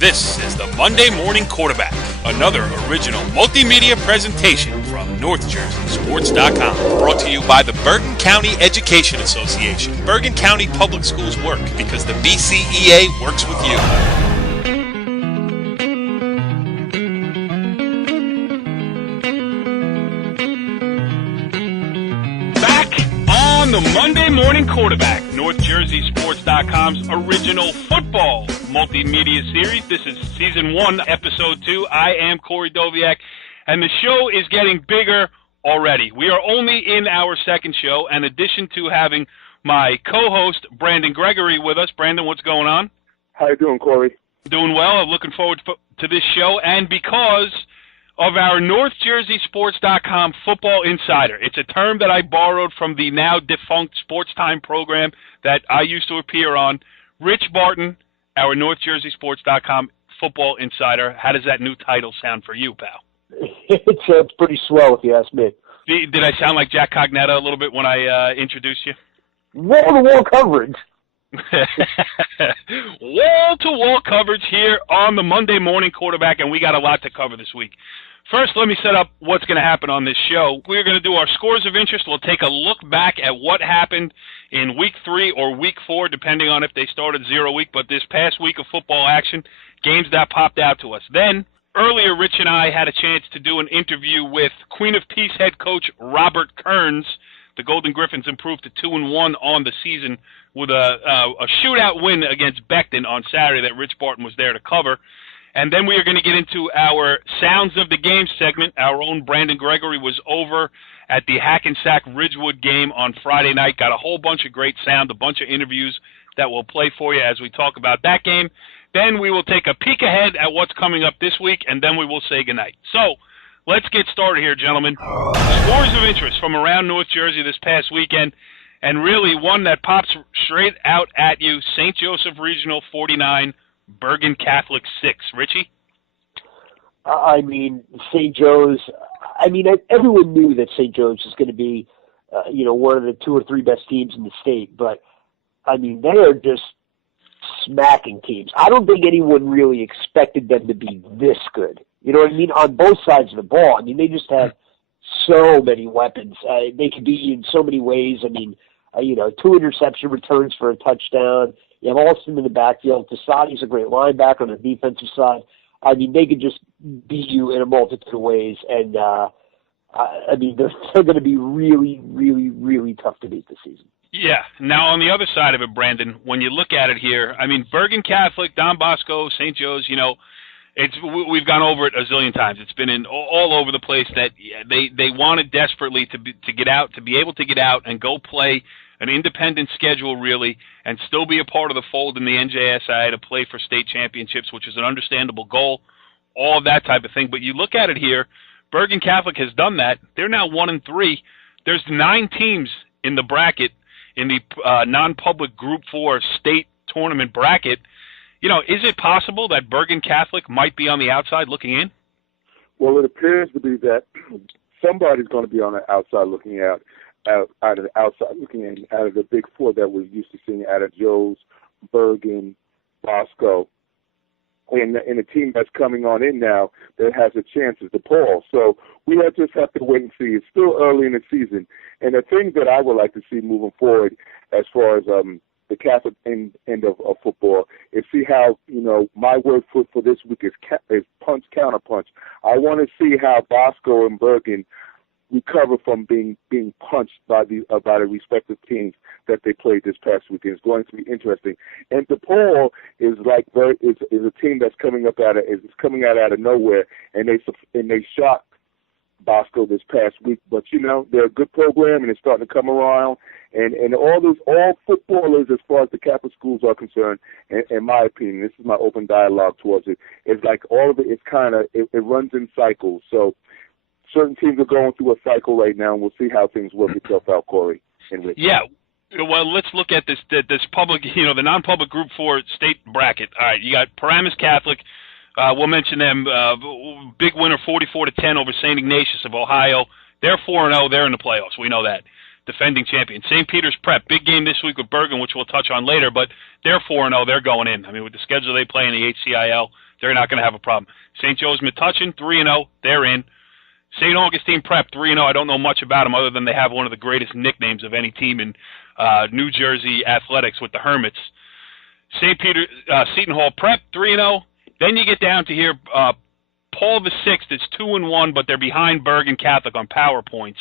This is the Monday Morning Quarterback, another original multimedia presentation from NorthJerseySports.com. Brought to you by the Bergen County Education Association. Bergen County Public Schools work because the BCEA works with you. On the Monday Morning Quarterback, NorthJerseySports.com's original football multimedia series. This is Season 1, Episode 2. I am Corey Doviak, and the show is getting bigger already. We are only in our second show, in addition to having my co-host, Brandon Gregory, with us. Brandon, what's going on? How you doing, Corey? Doing well. I'm looking forward to this show, and because of our NorthJerseySports.com Football Insider. It's a term that I borrowed from the now defunct Sports Time program that I used to appear on. Rich Barton, our NorthJerseySports.com Football Insider. How does that new title sound for you, pal? It's pretty swell, if you ask me. Did I sound like Jack Cognetta a little bit when I introduced you? Wall-to-wall coverage. Wall-to-wall coverage here on the Monday Morning Quarterback, and we got a lot to cover this week. First, let me set up what's going to happen on this show. We're going to do our scores of interest. We'll take a look back at what happened in Week 3 or Week 4, depending on if they started 0 week, but this past week of football action, games that popped out to us. Then, earlier, Rich and I had a chance to do an interview with Queen of Peace head coach Robert Kearns. The Golden Griffins improved to 2-1 on the season with a shootout win against Becton on Saturday that Rich Barton was there to cover. And then we are going to get into our Sounds of the Game segment. Our own Brandon Gregory was over at the Hackensack Ridgewood game on Friday night. Got a whole bunch of great sound, a bunch of interviews that we'll play for you as we talk about that game. Then we will take a peek ahead at what's coming up this week, and then we will say goodnight. So let's get started here, gentlemen. Scores of interest from around North Jersey this past weekend, and really one that pops straight out at you, St. Joseph Regional 49, Bergen Catholic 6. Richie? I mean, St. Joe's, everyone knew that St. Joe's was going to be, one of the 2 or 3 best teams in the state, but, they are just smacking teams. I don't think anyone really expected them to be this good. You know what I mean? On both sides of the ball. They just have so many weapons. They can beat you in so many ways. 2 interception returns for a touchdown. You have Alston in the backfield. Tassadi's a great linebacker on the defensive side. They could just beat you in a multitude of ways. And, they're going to be really, really, really tough to beat this season. Yeah. Now, on the other side of it, Brandon, when you look at it here, Bergen Catholic, Don Bosco, St. Joe's, we've gone over it a zillion times. It's been all over the place that they wanted desperately to get out, to be able to get out and go play an independent schedule, really, and still be a part of the fold in the NJSI to play for state championships, which is an understandable goal, all of that type of thing. But you look at it here, Bergen Catholic has done that. They're now 1-3. There's 9 teams in the bracket, in the non-public Group 4 state tournament bracket. Is it possible that Bergen Catholic might be on the outside looking in? Well, it appears to be that somebody's going to be on the outside looking out of the outside looking in, out of the Big 4 that we're used to seeing out of Joe's, Bergen, Bosco. And the team that's coming on in now that has a chance is DePaul. So we just have to wait and see. It's still early in the season. And the thing that I would like to see moving forward as far as the Catholic end of football is see how, my word for this week is punch, counter punch. I want to see how Bosco and Bergen recover from being punched by the respective teams that they played this past weekend. It's going to be interesting. And DePaul is a team that's coming out of nowhere, and they shocked Bosco this past week. But they're a good program, and it's starting to come around. And all footballers, as far as the Catholic schools are concerned, in my opinion, this is my open dialogue towards it. It's like all of it. It's it runs in cycles. So certain teams are going through a cycle right now, and we'll see how things work itself out, Corey and Rich. Yeah. Well, let's look at this public, the non-public Group 4 state bracket. All right, you got Paramus Catholic. We'll mention them. Big winner, 44-10 over St. Ignatius of Ohio. They're 4-0. They're in the playoffs. We know that. Defending champion. St. Peter's Prep. Big game this week with Bergen, which we'll touch on later, but they're 4-0. They're going in. With the schedule they play in the HCIL, They're not going to have a problem. St. Joe's Metuchen, 3-0. They're in. St. Augustine Prep, 3-0. I don't know much about them other than they have one of the greatest nicknames of any team in New Jersey athletics with the Hermits. St. Seton Hall Prep, 3-0. Then you get down to here, Paul VI is 2-1, but they're behind Bergen Catholic on power points.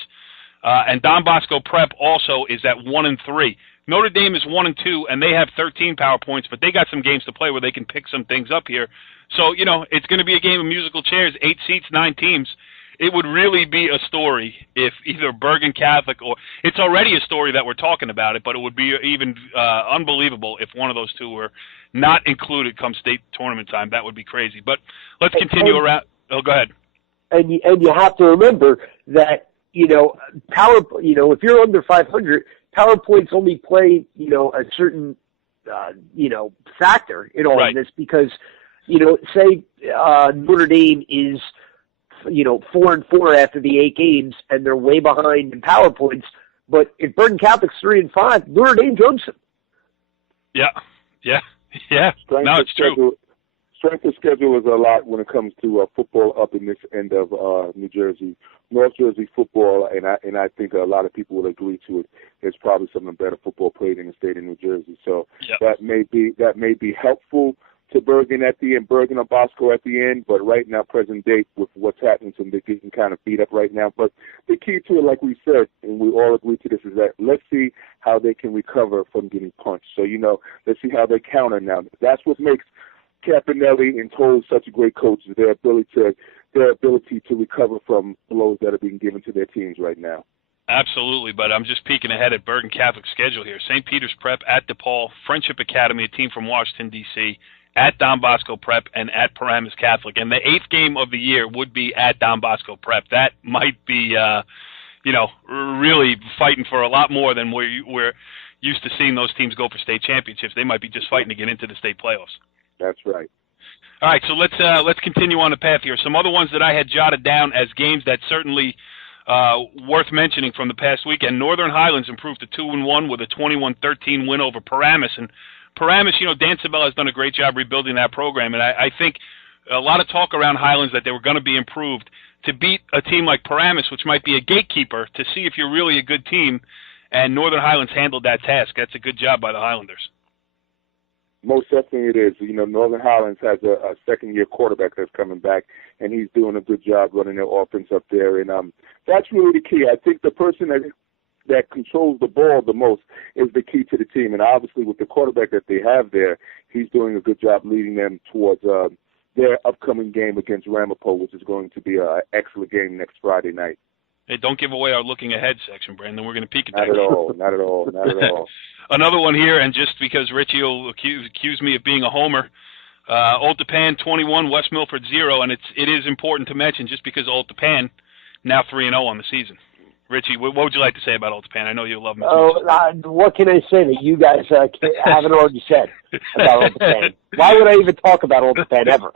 And Don Bosco Prep also is at 1-3. Notre Dame is 1-2, and they have 13 power points, but they got some games to play where they can pick some things up here. So, it's going to be a game of musical chairs, 8 seats, 9 teams. It would really be a story if either Bergen Catholic or – it's already a story that we're talking about it, but it would be even unbelievable if one of those two were not included come state tournament time. That would be crazy. But let's continue around – oh, go ahead. And you have to remember that, if you're under 500, PowerPoints only play, a certain, factor in all of this because, say Notre Dame is – 4-4 after the 8 games, and they're way behind in power points. But if Bergen Catholic's 3-5, Notre Dame jumps them. Yeah. No, it's true. Strength of schedule is a lot when it comes to football up in this end of New Jersey. North Jersey football, and I think a lot of people will agree to it. There's probably some of the better football played in the state of New Jersey. So that may be helpful to Bergen at the end, Bergen or Bosco at the end, but right now, present date, with what's happening, so they're getting kind of beat up right now. But the key to it, like we said, and we all agree to this, is that let's see how they can recover from getting punched. So, let's see how they counter now. That's what makes Campanelli and Toll such a great coach, is their ability to recover from blows that are being given to their teams right now. Absolutely, but I'm just peeking ahead at Bergen Catholic's schedule here. St. Peter's Prep at DePaul, Friendship Academy, a team from Washington, D.C., at Don Bosco Prep, and at Paramus Catholic. And the 8th game of the year would be at Don Bosco Prep. That might be, really fighting for a lot more than we're used to seeing those teams go for state championships. They might be just fighting to get into the state playoffs. That's right. All right, so let's continue on the path here. Some other ones that I had jotted down as games that certainly worth mentioning from the past weekend. Northern Highlands improved to 2-1 with a 21-13 win over Paramus. And Paramus, Dan Sabella has done a great job rebuilding that program, and I think a lot of talk around Highlands that they were going to be improved. To beat a team like Paramus, which might be a gatekeeper, to see if you're really a good team, and Northern Highlands handled that task. That's a good job by the Highlanders. Most definitely it is. Northern Highlands has a second-year quarterback that's coming back, and he's doing a good job running their offense up there. And that's really the key. I think the person that controls the ball the most is the key to the team. And obviously with the quarterback that they have there, he's doing a good job leading them towards their upcoming game against Ramapo, which is going to be an excellent game next Friday night. Hey, don't give away our looking ahead section, Brandon. We're going to peek at that. Not at all. Another one here, and just because Richie will accuse me of being a homer, Old Tappan 21, West Milford 0, and it is important to mention just because Old Tappan now 3-0 on the season. Richie, what would you like to say about Old Tappan? I know you love me. What can I say that you guys haven't already said about Old Tappan? Why would I even talk about Old Tappan ever?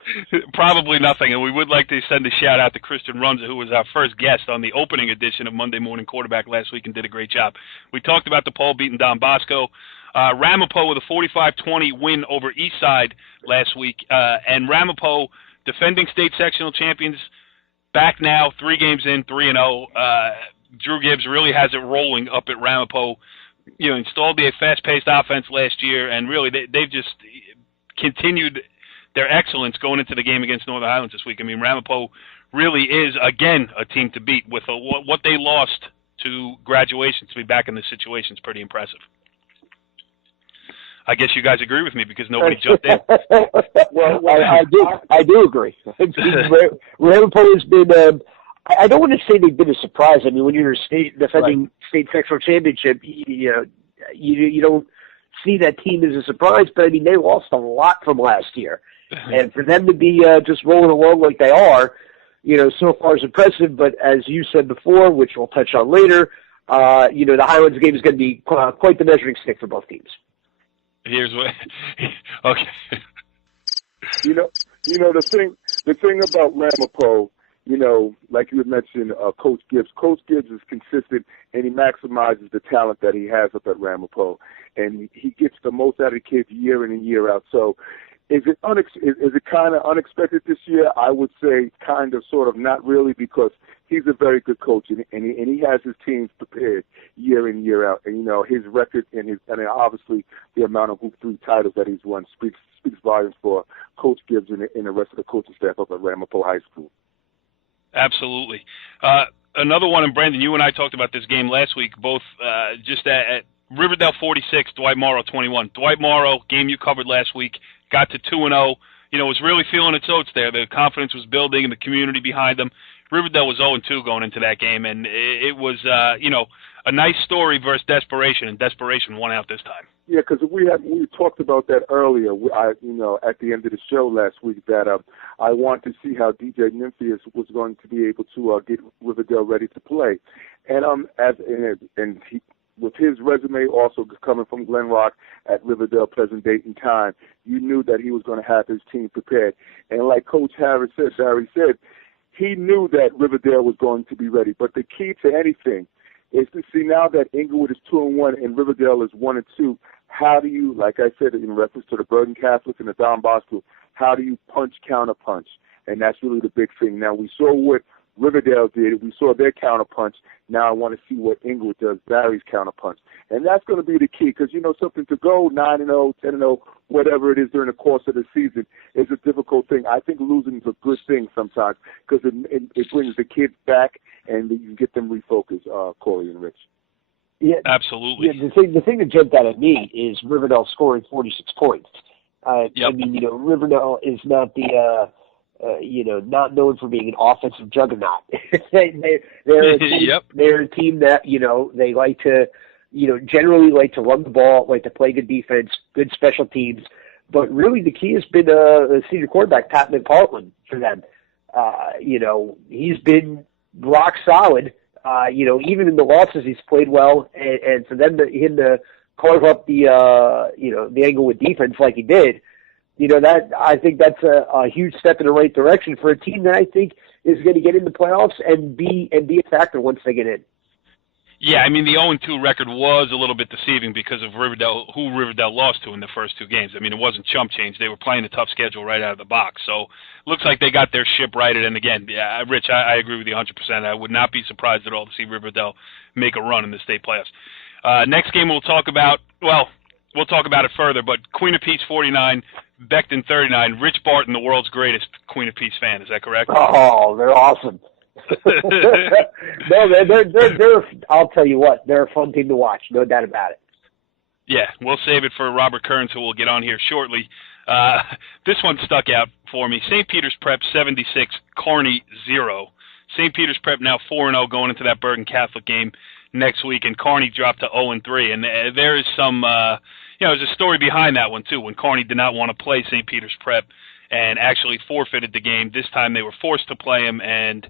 Probably nothing, and we would like to send a shout-out to Kristen Runza, who was our first guest on the opening edition of Monday Morning Quarterback last week and did a great job. We talked about DePaul beating Don Bosco. Ramapo with a 45-20 win over Eastside last week, and Ramapo, defending state sectional champions, back now, 3 games in, 3-0. Drew Gibbs really has it rolling up at Ramapo. Installed the fast-paced offense last year, and really they've just continued their excellence going into the game against Northern Highlands this week. I mean, Ramapo really is, again, a team to beat. With what they lost to graduation to be back in this situation is pretty impressive. I guess you guys agree with me because nobody jumped in. Well, I do agree. Ramapo has been. I don't want to say they've been a surprise. I mean, when you're defending state sectional championship, you don't see that team as a surprise. But I mean, they lost a lot from last year, and for them to be just rolling along like they are, so far is impressive. But as you said before, which we'll touch on later, the Highlands game is going to be quite the measuring stick for both teams. Here's what. Okay. The thing about Ramapo. Like you had mentioned, Coach Gibbs. Coach Gibbs is consistent, and he maximizes the talent that he has up at Ramapo. And he gets the most out of the kids year in and year out. So Is it kind of unexpected this year? I would say kind of, sort of, not really, because he's a very good coach, and he has his teams prepared year in, year out. And, his record and obviously the amount of Hoop 3 titles that he's won speaks volumes for Coach Gibbs and the rest of the coaching staff up at Ramapo High School. Absolutely. Another one, and Brandon, you and I talked about this game last week, both just at Riverdale 46, Dwight Morrow 21. Dwight Morrow, game you covered last week, got to 2-0. Was really feeling its oats there. The confidence was building and the community behind them. Riverdale was 0-2 going into that game, and it was, a nice story versus desperation, and desperation won out this time. Yeah, because we talked about that earlier. At the end of the show last week, that I want to see how DJ Nymphius was going to be able to get Riverdale ready to play, with his resume also coming from Glen Rock at Riverdale present date and time, you knew that he was going to have his team prepared. And like Coach Barry said, he knew that Riverdale was going to be ready. But the key to anything is to see now that Inglewood is 2-1 and Riverdale is 1-2. How do you, like I said in reference to the Bergen Catholic and the Don Bosco, how do you punch, counter punch? And that's really the big thing. Now, we saw what Riverdale did. We saw their counterpunch. Now I want to see what Inglewood does, Barry's counterpunch. And that's going to be the key, because, something to go 9-0, 10-0, whatever it is during the course of the season is a difficult thing. I think losing is a good thing sometimes, because it brings the kids back and you can get them refocused, Corey and Rich. Yeah, absolutely. Yeah, the thing that jumped out at me is Riverdale scoring 46 points. Yep. I mean, Riverdale is not the not known for being an offensive juggernaut. They're a team, yep. They're a team that, they like to, generally like to run the ball, like to play good defense, good special teams. But really the key has been the senior quarterback, Pat McPartland, for them. He's been rock solid. Even in the losses, he's played well. And for him to carve up the Englewood defense like he did, I think that's a huge step in the right direction for a team that I think is going to get in the playoffs and be a factor once they get in. Yeah, I mean, the 0-2 record was a little bit deceiving because of who Riverdale lost to in the first two games. I mean, it wasn't chump change. They were playing a tough schedule right out of the box. So looks like they got their ship righted. And again, yeah, Rich, I agree with you 100%. I would not be surprised at all to see Riverdale make a run in the state playoffs. Next game we'll talk about it further, but Queen of Peace 49, Beckton 39. Rich Barton, the world's greatest Queen of Peace fan. Is that correct? Oh, they're awesome. No, they're. I'll tell you what, they're a fun team to watch, no doubt about it. Yeah, we'll save it for Robert Kearns, who will get on here shortly. This one stuck out for me. St. Peter's Prep 76, Kearney 0. St. Peter's Prep now 4-0 going into that Bergen Catholic game next week, and Kearney dropped to 0-3. And there is some, there's a story behind that one too. When Kearney did not want to play St. Peter's Prep and actually forfeited the game, this time they were forced to play him, and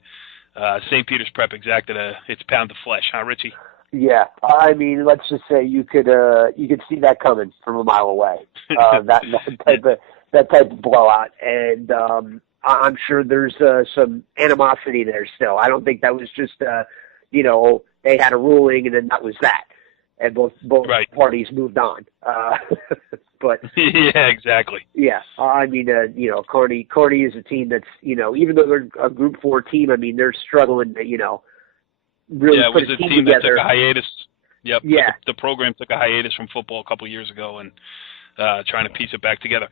St. Peter's Prep exacted its pound of flesh, huh, Richie? Yeah, I mean, let's just say you could see that coming from a mile away. That type of blowout, and I'm sure there's some animosity there still. I don't think that was just they had a ruling and then that was that, and both right. parties moved on. But yeah, exactly. Yeah, I mean, Kearney is a team that's, even though they're a Group 4 team, I mean, they're struggling to, really put a team together. That took a hiatus. Yep. Yeah. The program took a hiatus from football a couple of years ago, and trying to piece it back together.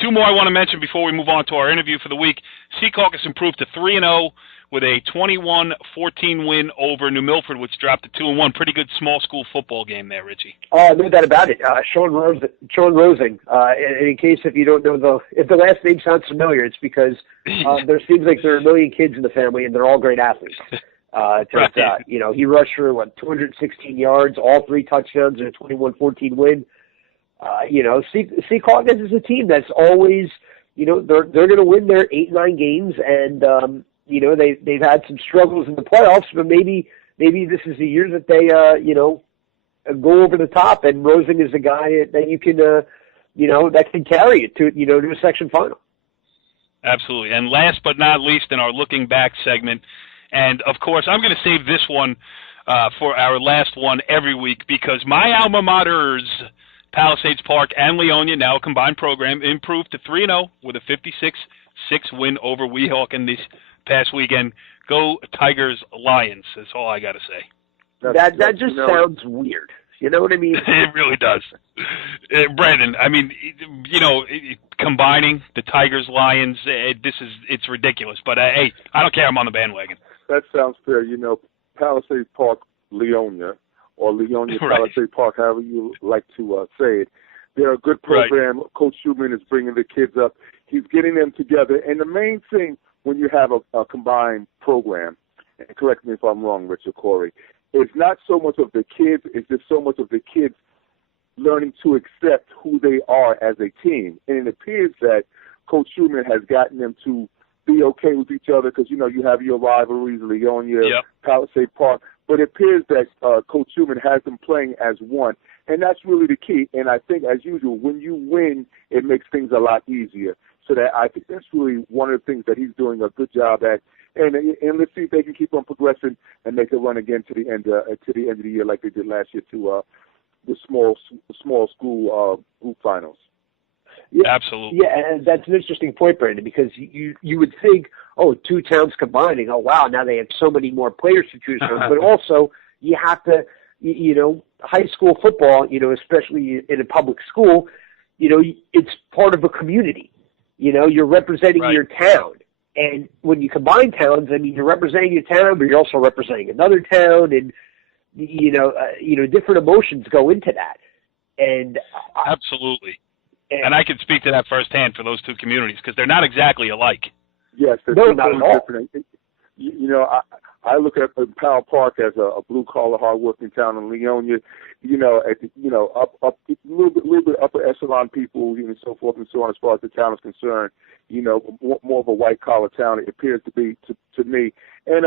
Two more I want to mention before we move on to our interview for the week. Sea Caucus improved to 3-0 with a 21-14 win over New Milford, which dropped to 2-1. Pretty good small school football game there, Richie. No doubt about it. Sean Rosing. And in case if you don't know if the last name sounds familiar, it's because there seems like there are a million kids in the family, and they're all great athletes. Turns out, he rushed for 216 yards, all 3 touchdowns, and a 21-14 win. Sea Caucus is a team that's always, they're going to win their 8-9 games, and they've had some struggles in the playoffs, but maybe this is the year that they go over the top, and Rosing is a guy that you can that can carry it to a section final. Absolutely. And last but not least in our looking back segment, and of course I'm going to save this one for our last one every week, because my alma maters Palisades Park and Leonia, now a combined program, improved to 3-0 with a 56-6 win over Weehawken this past weekend. Go Tigers Lions. That's all I got to say. That just sounds weird. You know what I mean? It really does. Brandon, I mean, combining the Tigers Lions, it's ridiculous. But, hey, I don't care. I'm on the bandwagon. That sounds fair. Palisades Park, Leonia, or Leonia Right. Palisades Park, however you like to say it. They're a good program. Right. Coach Schumann is bringing the kids up. He's getting them together. And the main thing when you have a combined program, and correct me if I'm wrong, Rich or Corey, it's not so much of the kids, it's just so much of the kids learning to accept who they are as a team. And it appears that Coach Schumann has gotten them to be okay with each other because, you have your rivalries, Leonia, yep. Palisades Park. But it appears that Coach Schumann has them playing as one. And that's really the key. And I think, as usual, when you win, it makes things a lot easier. So that I think that's really one of the things that he's doing a good job at. And let's see if they can keep on progressing and make a run again to the end of the year like they did last year to the small school group finals. Yeah, absolutely. Yeah, and that's an interesting point, Brandon, because you would think, two towns combining, wow, now they have so many more players to choose from. But also, you have to, high school football, especially in a public school, it's part of a community. You're representing right. your town. And when you combine towns, I mean, you're representing your town, but you're also representing another town, and different emotions go into that. And absolutely. And I can speak to that firsthand for those two communities because they're not exactly alike. Yes, no, not at all. Different. I look at Powell Park as a blue-collar, hard-working town, in Leonia, up a little bit upper echelon people, so forth and so on, as far as the town is concerned. More of a white-collar town, it appears to be to me. And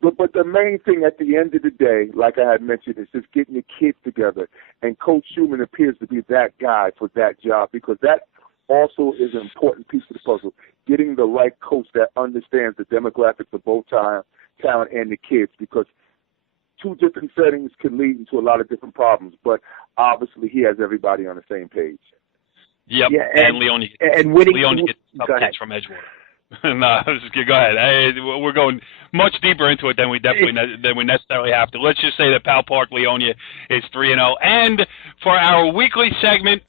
but the main thing at the end of the day, like I had mentioned, is just getting the kids together. And Coach Schumann appears to be that guy for that job because that also is an important piece of the puzzle, getting the right coach that understands the demographics of both town and the kids, because two different settings can lead into a lot of different problems, but obviously he has everybody on the same page. Yep, yeah, and Leonia gets tough kids from Edgewater. No, go ahead. We're going much deeper into it than we necessarily have to. Let's just say that Powell Park Leonia is 3-0. And for our weekly segment,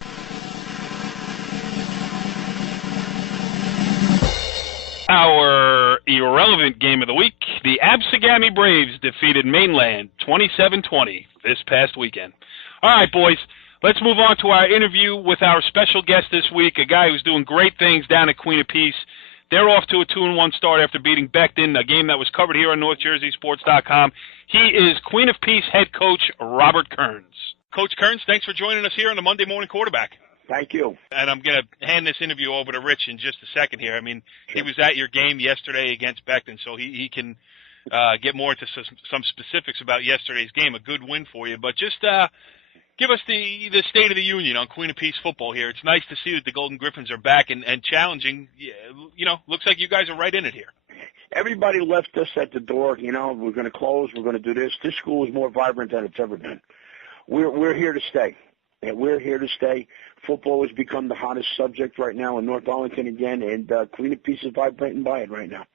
our irrelevant game of the week, the Absegami Braves defeated Mainland 27-20 this past weekend. All right, boys, let's move on to our interview with our special guest this week, a guy who's doing great things down at Queen of Peace. They're off to a 2-1 start after beating Becton, a game that was covered here on NorthJerseySports.com. He is Queen of Peace head coach Robert Kearns. Coach Kearns, thanks for joining us here on the Monday Morning Quarterback. Thank you. And I'm going to hand this interview over to Rich in just a second here. I mean, he was at your game yesterday against Becton, so he can get more into some specifics about yesterday's game. A good win for you. But just give us the state of the union on Queen of Peace football here. It's nice to see that the Golden Griffins are back and challenging. Looks like you guys are right in it here. Everybody left us at the door. We're going to close. We're going to do this. This school is more vibrant than it's ever been. We're here to stay. And we're here to stay. Football has become the hottest subject right now in North Arlington again, and Queen of Peace is vibrating by it right now.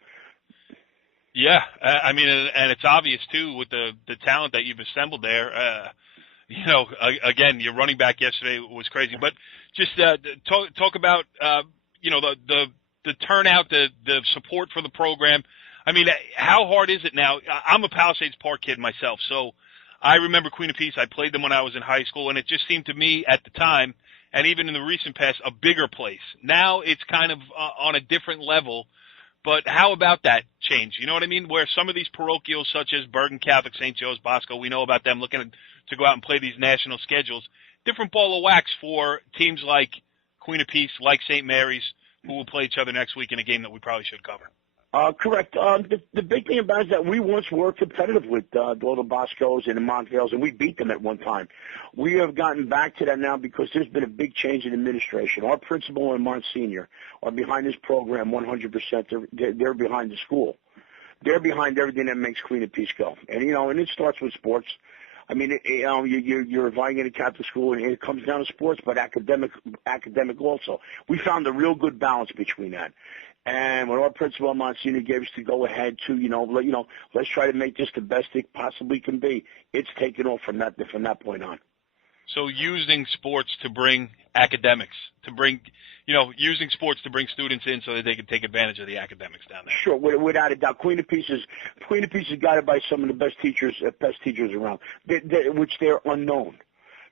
Yeah, I mean, and it's obvious, too, with the talent that you've assembled there. Again, your running back yesterday was crazy. But just talk about, the turnout, the support for the program. I mean, how hard is it now? I'm a Palisades Park kid myself, so I remember Queen of Peace. I played them when I was in high school, and it just seemed to me at the time, and even in the recent past, a bigger place. Now it's kind of on a different level. But how about that change? You know what I mean? Where some of these parochials, such as Bergen Catholic, St. Joe's, Bosco, we know about them looking to go out and play these national schedules. Different ball of wax for teams like Queen of Peace, like St. Mary's, who will play each other next week in a game that we probably should cover. Correct. The big thing about it is that we once were competitive with the little Boscos and the Montvales, and we beat them at one time. We have gotten back to that now because there's been a big change in administration. Our principal and Monsignor are behind this program 100%. They're behind the school. They're behind everything that makes Queen of Peace go. And, and it starts with sports. I mean, you're vying in a Catholic school, and it comes down to sports, but academic also. We found a real good balance between that. And when our principal Monsignor gave us to go ahead to, let's try to make this the best it possibly can be, it's taken off from that point on. So using sports to bring academics, using sports to bring students in so that they can take advantage of the academics down there. Sure, without a doubt. Queen of Peace is guided by some of the best teachers around, which they're unknown.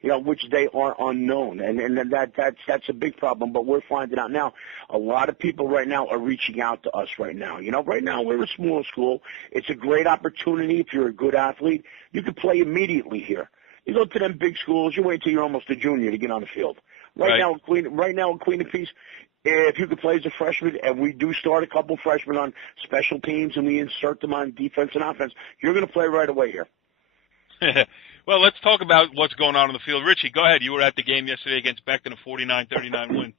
Which they are unknown, and that's a big problem. But we're finding out now. A lot of people right now are reaching out to us right now. Right now we're a small school. It's a great opportunity if you're a good athlete. You can play immediately here. You go to them big schools. You wait till you're almost a junior to get on the field. Right now in Queen of Peace, if you could play as a freshman, and we do start a couple freshmen on special teams, and we insert them on defense and offense, you're going to play right away here. Well, let's talk about what's going on the field. Richie, go ahead. You were at the game yesterday against Beckton, a 49-39 win.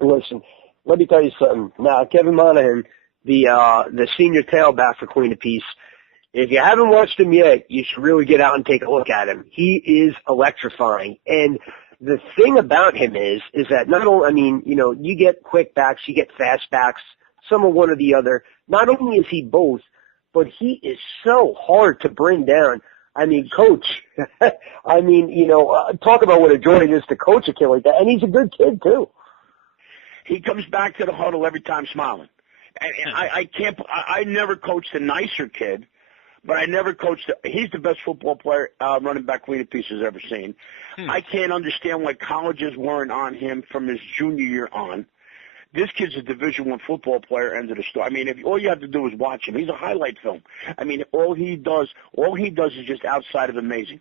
Listen, let me tell you something. Now, Kevin Monahan, the senior tailback for Queen of Peace, if you haven't watched him yet, you should really get out and take a look at him. He is electrifying. And the thing about him is that not only, you get quick backs, you get fast backs, some are one or the other. Not only is he both, but he is so hard to bring down. Coach, talk about what a joy it is to coach a kid like that. And he's a good kid, too. He comes back to the huddle every time smiling. And I never coached a nicer kid, but I never coached he's the best football player running back Queen of Peace has ever seen. I can't understand why colleges weren't on him from his junior year on. This kid's a Division I football player, end of the story. If all you have to do is watch him. He's a highlight film. All he does is just outside of amazing.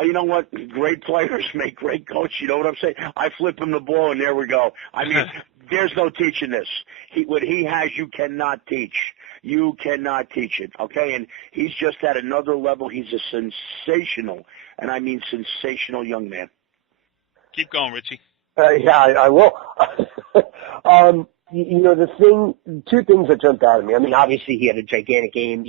You know what? Great players make great coaches. You know what I'm saying? I flip him the ball, and there we go. There's no teaching this. What he has, you cannot teach. You cannot teach it, okay? And he's just at another level. He's a sensational, and I mean sensational young man. Keep going, Richie. Yeah, I will. Two things that jumped out at me. Obviously he had a gigantic game,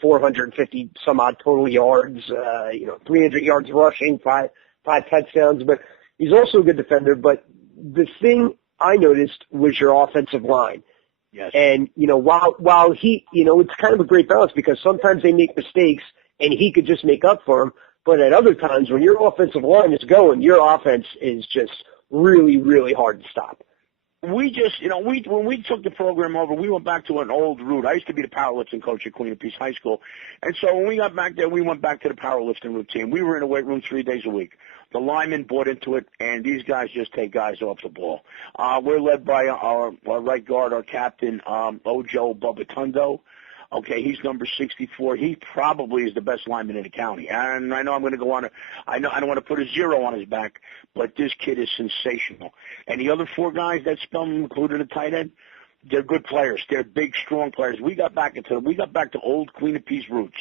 450 some odd total yards, 300 yards rushing, five touchdowns, but he's also a good defender. But the thing I noticed was your offensive line. Yes. And, while he, it's kind of a great balance because sometimes they make mistakes and he could just make up for them. But at other times when your offensive line is going, your offense is just really, really hard to stop. We just, when we took the program over, we went back to an old route. I used to be the powerlifting coach at Queen of Peace High School. And so when we got back there, we went back to the powerlifting routine. We were in a weight room 3 days a week. The linemen bought into it, and these guys just take guys off the ball. We're led by our right guard, our captain, Ojo Bubatundo. Okay, he's number 64. He probably is the best lineman in the county. And I know I'm going to go on I don't want to put a zero on his back, but this kid is sensational. And the other 4 guys that spell him, including the tight end, they're good players. They're big, strong players. We got back to old Queen of Peace roots.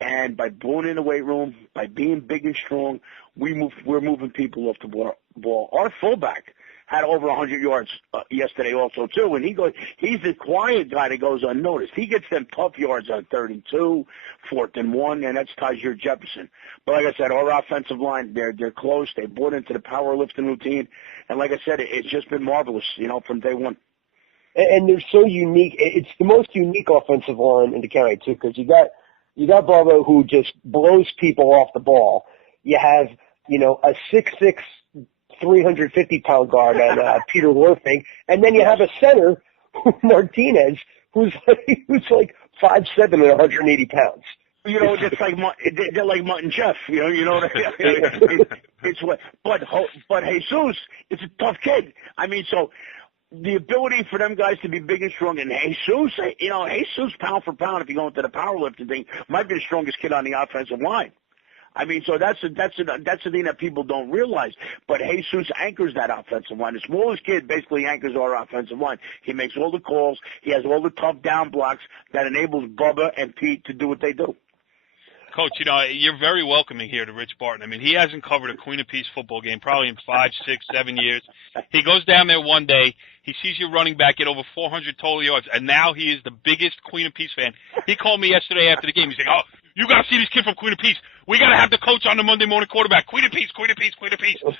And by going in the weight room, by being big and strong, we're moving people off the ball. Our fullback had over 100 yards yesterday also, too. And he's the quiet guy that goes unnoticed. He gets them tough yards on 32, 4th and 1, and that's Tyjer Jefferson. But like I said, our offensive line, they're close. They bought into the powerlifting routine. And like I said, it's just been marvelous, from day one. And they're so unique. It's the most unique offensive line in the county, too, because you got Bravo who just blows people off the ball. You have, a 6'6", 350-pound guard and Peter Worthing, and then you have a center, Martinez, who's like 5'7" and 180 pounds. It's like they're like Mutt and Jeff. It's what. But Jesus, it's a tough kid. So the ability for them guys to be big and strong, and Jesus pound for pound, if you go into the powerlifting thing, might be the strongest kid on the offensive line. So that's the thing that people don't realize. But Jesus anchors that offensive line. The smallest kid basically anchors our offensive line. He makes all the calls. He has all the tough down blocks that enables Bubba and Pete to do what they do. Coach, you're very welcoming here to Rich Barton. He hasn't covered a Queen of Peace football game probably in 5, 6, 7 years. He goes down there one day. He sees your running back get over 400 total yards, and now he is the biggest Queen of Peace fan. He called me yesterday after the game. He's like, You got to see this kid from Queen of Peace. We got to have the coach on the Monday morning quarterback. Queen of Peace, Queen of Peace, Queen of Peace. so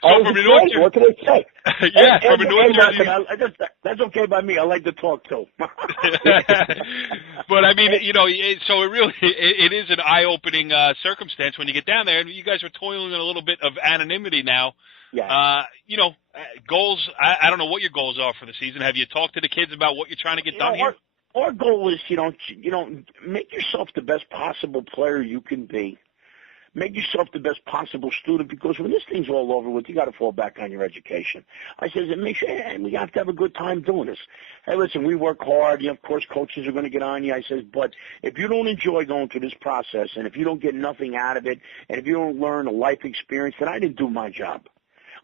from a North what can I say? Yeah, from a North Jersey. That's okay by me. I like to talk too. But I mean, so it really it is an eye-opening circumstance when you get down there, and you guys are toiling in a little bit of anonymity now. Yeah. Goals. I don't know what your goals are for the season. Have you talked to the kids about what you're trying to get done here? Our goal is, make yourself the best possible player you can be. Make yourself the best possible student, because when this thing's all over with, you got to fall back on your education. I says, and make sure, and we have to have a good time doing this. Hey, listen, we work hard. Of course, coaches are going to get on you. I says, but if you don't enjoy going through this process, and if you don't get nothing out of it, and if you don't learn a life experience, then I didn't do my job.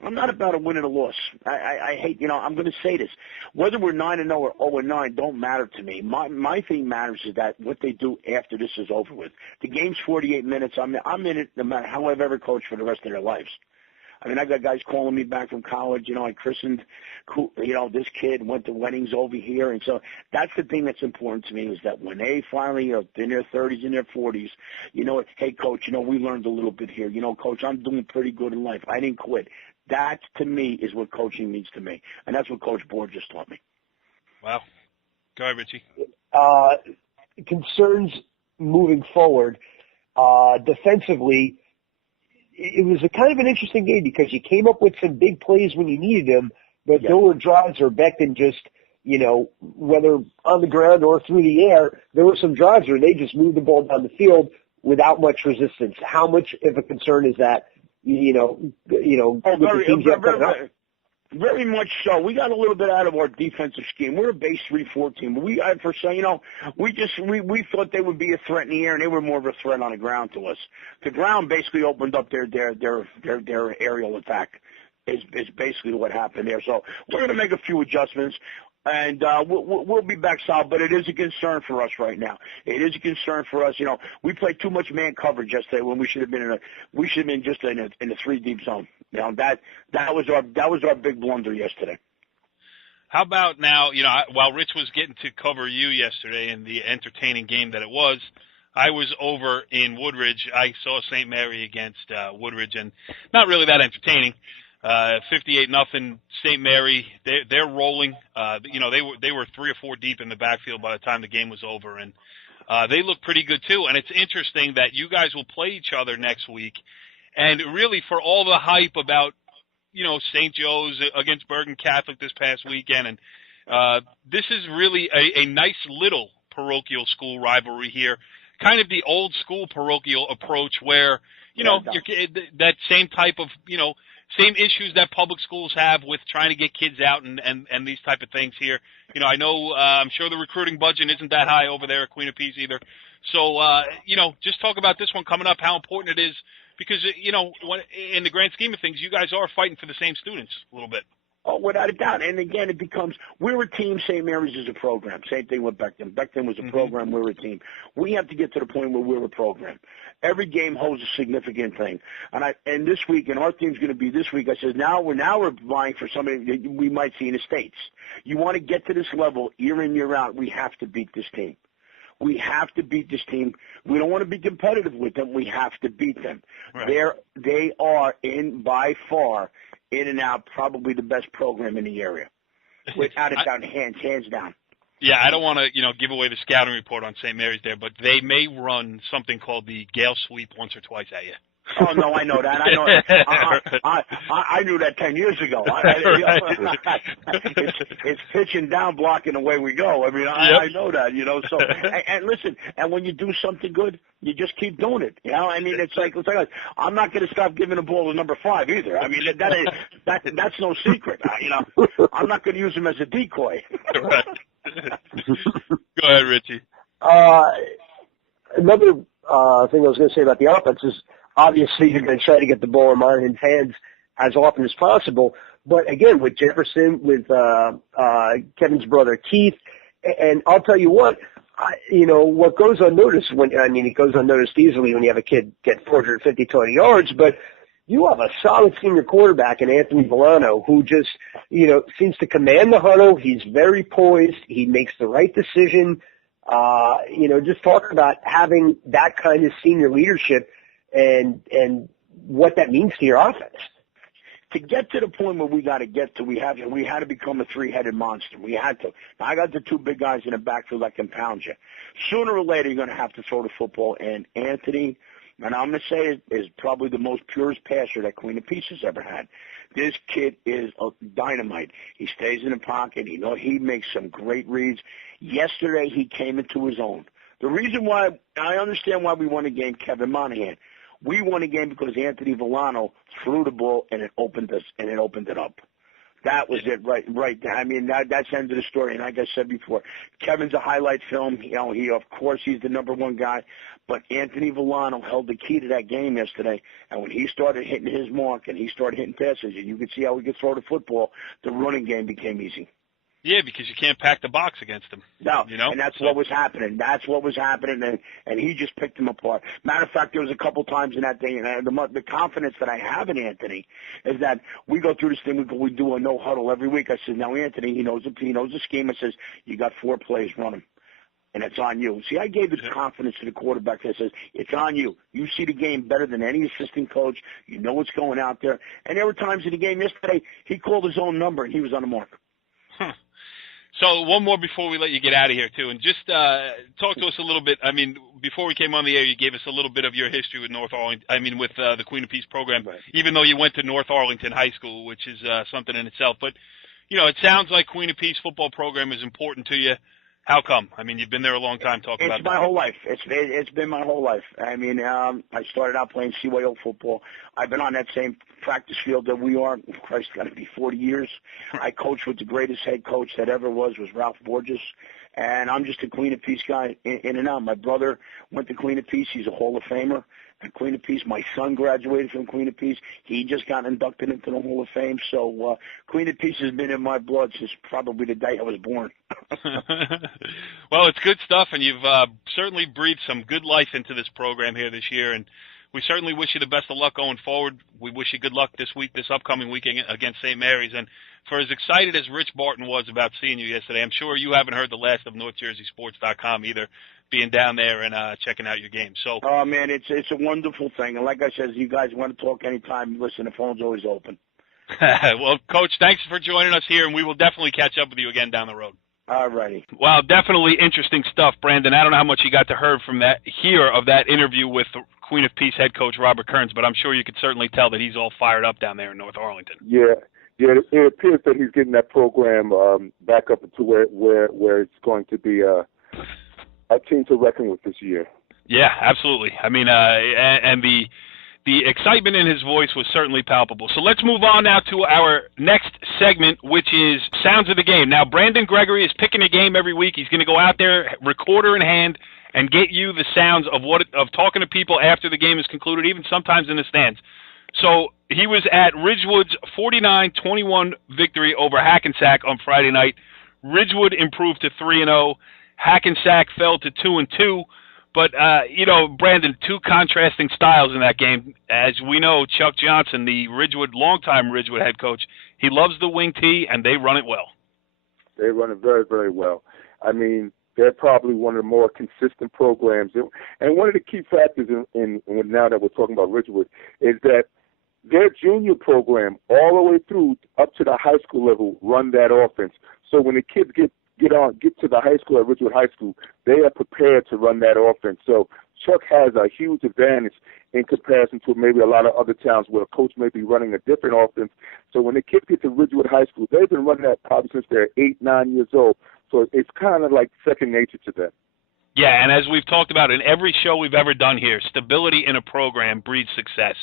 I'm not about a win and a loss. I hate, I'm going to say this. Whether we're 9-0 or 0-9 don't matter to me. My thing matters is that what they do after this is over with. The game's 48 minutes. I'm in it no matter how I've ever coached for the rest of their lives. I mean, I got guys calling me back from college. I christened, this kid, went to weddings over here. And so that's the thing that's important to me, is that when they finally are in their 30s and their 40s, hey, coach, we learned a little bit here. Coach, I'm doing pretty good in life. I didn't quit. That, to me, is what coaching means to me. And that's what Coach Board just taught me. Wow. Go ahead, Richie. Concerns moving forward, defensively, it was a kind of an interesting game because you came up with some big plays when you needed them, but there were drives where Beckton just, whether on the ground or through the air, there were some drives where they just moved the ball down the field without much resistance. How much of a concern is that? With the teams you have coming up? Very much so. We got a little bit out of our defensive scheme. We're a base 3-4 team. We thought they would be a threat in the air, and they were more of a threat on the ground to us. The ground basically opened up their aerial attack. Is basically what happened there. So we're going to make a few adjustments. And we'll be back solid, but it is a concern for us right now. It is a concern for us. We played too much man coverage yesterday when we should have been just in a 3 deep zone. That was our big blunder yesterday. How about now? While Rich was getting to cover you yesterday in the entertaining game that it was, I was over in Woodridge. I saw St. Mary against Woodridge, and not really that entertaining. 58-0 St. Mary. They're rolling. They were 3 or 4 deep in the backfield by the time the game was over, and they look pretty good too. And it's interesting that you guys will play each other next week. And really, for all the hype about St. Joe's against Bergen Catholic this past weekend, and this is really a nice little parochial school rivalry here. Kind of the old school parochial approach where that same type of same issues that public schools have with trying to get kids out and these type of things here. I know I'm sure the recruiting budget isn't that high over there at Queen of Peace either. So, just talk about this one coming up, how important it is, because, in the grand scheme of things, you guys are fighting for the same students a little bit. Oh, without a doubt. And again, it becomes, we're a team, St. Mary's is a program. Same thing with Beckton. Beckton was a program, we're a team. We have to get to the point where we're a program. Every game holds a significant thing. And this week, and our team's going to be this week, I said, now we're vying for somebody that we might see in the States. You want to get to this level year in, year out, we have to beat this team. We have to beat this team. We don't want to be competitive with them. We have to beat them. Right. They are by far, in and out, probably the best program in the area. Without a doubt, hands down. Yeah, I don't want to, give away the scouting report on St. Mary's there, but they may run something called the Gale Sweep once or twice at you. Oh, no, I know that. I knew that 10 years ago. It's pitching down, blocking, away we go. I mean, I know that, So, and listen, and when you do something good, you just keep doing it. I mean, it's like I'm not going to stop giving the ball to number 5 either. I mean, that's no secret. I'm not going to use him as a decoy. Right. Go ahead, Richie. Another thing I was going to say about the offense is, obviously, you're going to try to get the ball in Monahan's hands as often as possible. But again, with Jefferson, with Kevin's brother Keith, and I'll tell you what, what goes unnoticed it goes unnoticed easily when you have a kid get 450 total yards, but you have a solid senior quarterback in Anthony Villano who just, seems to command the huddle. He's very poised. He makes the right decision. Just talk about having that kind of senior leadership and what that means to your offense. To get to the point where we got to get to, we had to become a three-headed monster. We had to. Now, I got the two big guys in the backfield that can pound you. Sooner or later, you're going to have to throw the football. And Anthony, and I'm going to say, is probably the most purest passer that Queen of Peace has ever had. This kid is a dynamite. He stays in the pocket. He makes some great reads. Yesterday, he came into his own. The reason why I understand why we won the game, Kevin Monahan. We won a game because Anthony Villano threw the ball and it opened it up. That was it, right. I mean, that's the end of the story. And like I said before, Kevin's a highlight film. He of course he's the number one guy, but Anthony Villano held the key to that game yesterday. And when he started hitting his mark and he started hitting passes, and you could see how he could throw the football, the running game became easy. Yeah, because you can't pack the box against him. No, and that's what was happening. And he just picked him apart. Matter of fact, there was a couple times in that thing, and the confidence that I have in Anthony is that we go through this thing. We do a no huddle every week. I said, now Anthony, he knows the scheme. I says, you got 4 plays, run them, and it's on you. See, I gave the confidence to the quarterback that says, it's on you. You see the game better than any assistant coach. You know what's going out there. And there were times in the game yesterday he called his own number and he was on the mark. So one more before we let you get out of here, too, and just talk to us a little bit. I mean, before we came on the air, you gave us a little bit of your history with with the Queen of Peace program, right. Even though you went to North Arlington High School, which is something in itself. But, it sounds like Queen of Peace football program is important to you. How come? I mean, you've been there a long time talking about that. It's my whole life. It's been my whole life. I mean, I started out playing CYO football. I've been on that same practice field that we are. Christ, it's got to be 40 years. I coached with the greatest head coach that ever was Ralph Borges. And I'm just a Queen of Peace guy in and out. My brother went to Queen of Peace. He's a Hall of Famer at Queen of Peace. My son graduated from Queen of Peace. He just got inducted into the Hall of Fame. So Queen of Peace has been in my blood since probably the day I was born. Well, it's good stuff, and you've certainly breathed some good life into this program here this year, and we certainly wish you the best of luck going forward. We wish you good luck this upcoming week against St. Mary's. And for as excited as Rich Barton was about seeing you yesterday, I'm sure you haven't heard the last of NorthJerseySports.com either, being down there and checking out your game. So, oh man, it's a wonderful thing. And like I said, you guys want to talk anytime, listen, the phone's always open. Well, Coach, thanks for joining us here, and we will definitely catch up with you again down the road. All righty. Well, definitely interesting stuff, Brandon. I don't know how much you got to hear of that interview with Queen of Peace head coach Robert Kearns, but I'm sure you could certainly tell that he's all fired up down there in North Arlington. Yeah. It appears that he's getting that program back up to where it's going to be a team to reckon with this year. Yeah, absolutely. I mean, and the excitement in his voice was certainly palpable. So let's move on now to our next segment, which is Sounds of the Game. Now, Brandon Gregory is picking a game every week. He's going to go out there, recorder in hand, and get you the sounds of talking to people after the game is concluded, even sometimes in the stands. So he was at Ridgewood's 49-21 victory over Hackensack on Friday night. Ridgewood improved to 3-0. Hackensack fell to 2-2. But, Brandon, two contrasting styles in that game. As we know, Chuck Johnson, the longtime Ridgewood head coach, he loves the wing tee, and they run it well. They run it very, very well. I mean, they're probably one of the more consistent programs. And one of the key factors in now that we're talking about Ridgewood is that their junior program, all the way through up to the high school level, run that offense. So when the kids get to the high school at Ridgewood High School, they are prepared to run that offense. So Chuck has a huge advantage in comparison to maybe a lot of other towns where a coach may be running a different offense. So when the kids get to Ridgewood High School, they've been running that probably since they're 8, 9 years old. So it's kind of like second nature to them. Yeah, and as we've talked about in every show we've ever done here, stability in a program breeds success.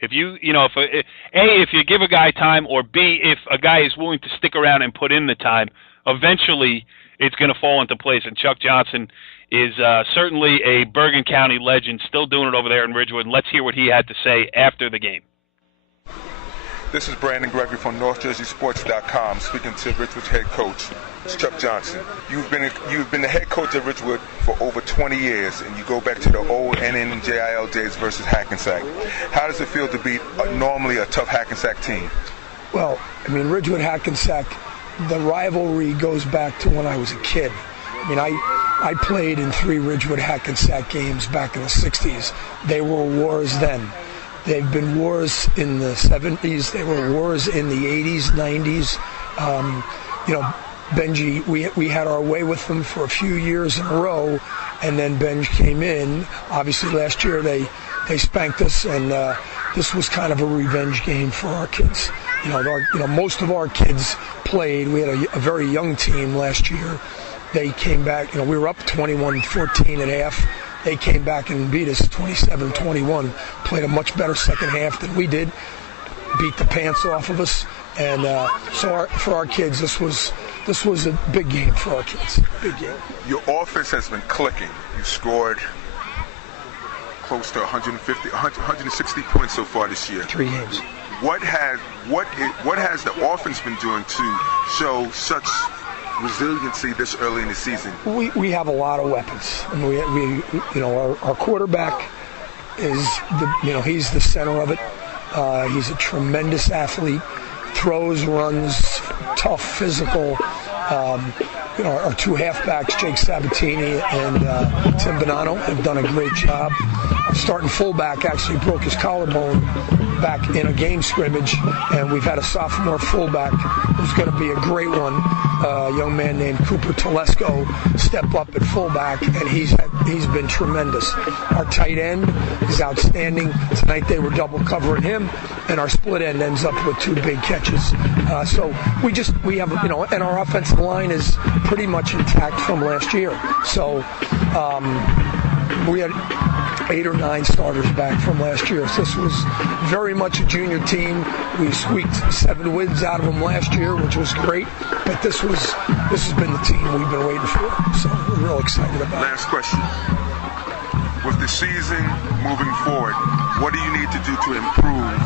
If if you give a guy time, or B, if a guy is willing to stick around and put in the time, eventually it's going to fall into place. And Chuck Johnson is certainly a Bergen County legend, still doing it over there in Ridgewood. And let's hear what he had to say after the game. This is Brandon Gregory from NorthJerseySports.com, speaking to Ridgewood's head coach, Chuck Johnson. You've been the head coach at Ridgewood for over 20 years, and you go back to the old NNJIL days versus Hackensack. How does it feel to beat normally a tough Hackensack team? Well, I mean, Ridgewood Hackensack, the rivalry goes back to when I was a kid. I mean, I played in 3 Ridgewood Hackensack games back in the 60s. They were wars then. They've been wars in the 70s. They were wars in the 80s, 90s. Benji, we had our way with them for a few years in a row, and then Benji came in. Obviously, last year they spanked us, and this was kind of a revenge game for our kids. Most of our kids played. We had a very young team last year. They came back. We were up 21-14 at half. They came back and beat us 27-21. Played a much better second half than we did. Beat the pants off of us, and so for our kids, this was a big game for our kids. Big game. Your offense has been clicking. You scored close to 160 points so far this year. 3 games. What has the offense been doing to show such resiliency this early in the season? We have a lot of weapons, and our quarterback is he's the center of it. He's a tremendous athlete, throws, runs, tough, physical. Our 2 halfbacks, Jake Sabatini and Tim Bonanno, have done a great job. Our starting fullback actually broke his collarbone back in a game scrimmage, and we've had a sophomore fullback who's going to be a great one, a young man named Cooper Telesco, step up at fullback, and he's been tremendous. Our tight end is outstanding. Tonight they were double covering him, and our split end ends up with 2 big catches. So we have, and our offensive line is pretty much intact from last year. So we had 8 or 9 starters back from last year. So this was very much a junior team. We squeaked 7 wins out of them last year, which was great. But this has been the team we've been waiting for. So we're real excited about it. Last question. With the season moving forward, what do you need to do to improve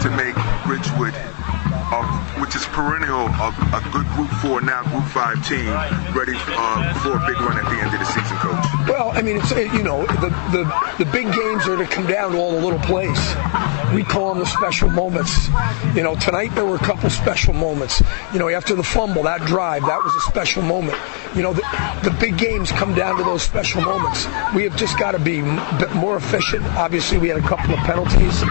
to make Ridgewood, which is perennial, a good Group 4, now Group 5 team, ready for a big run at the end of the season, Coach? Well, I mean, it's the big games are to come down to all the little plays. We call them the special moments. Tonight there were a couple special moments. After the fumble, that drive, that was a special moment. The big games come down to those special moments. We have just got to be a bit more efficient. Obviously, we had a couple of penalties.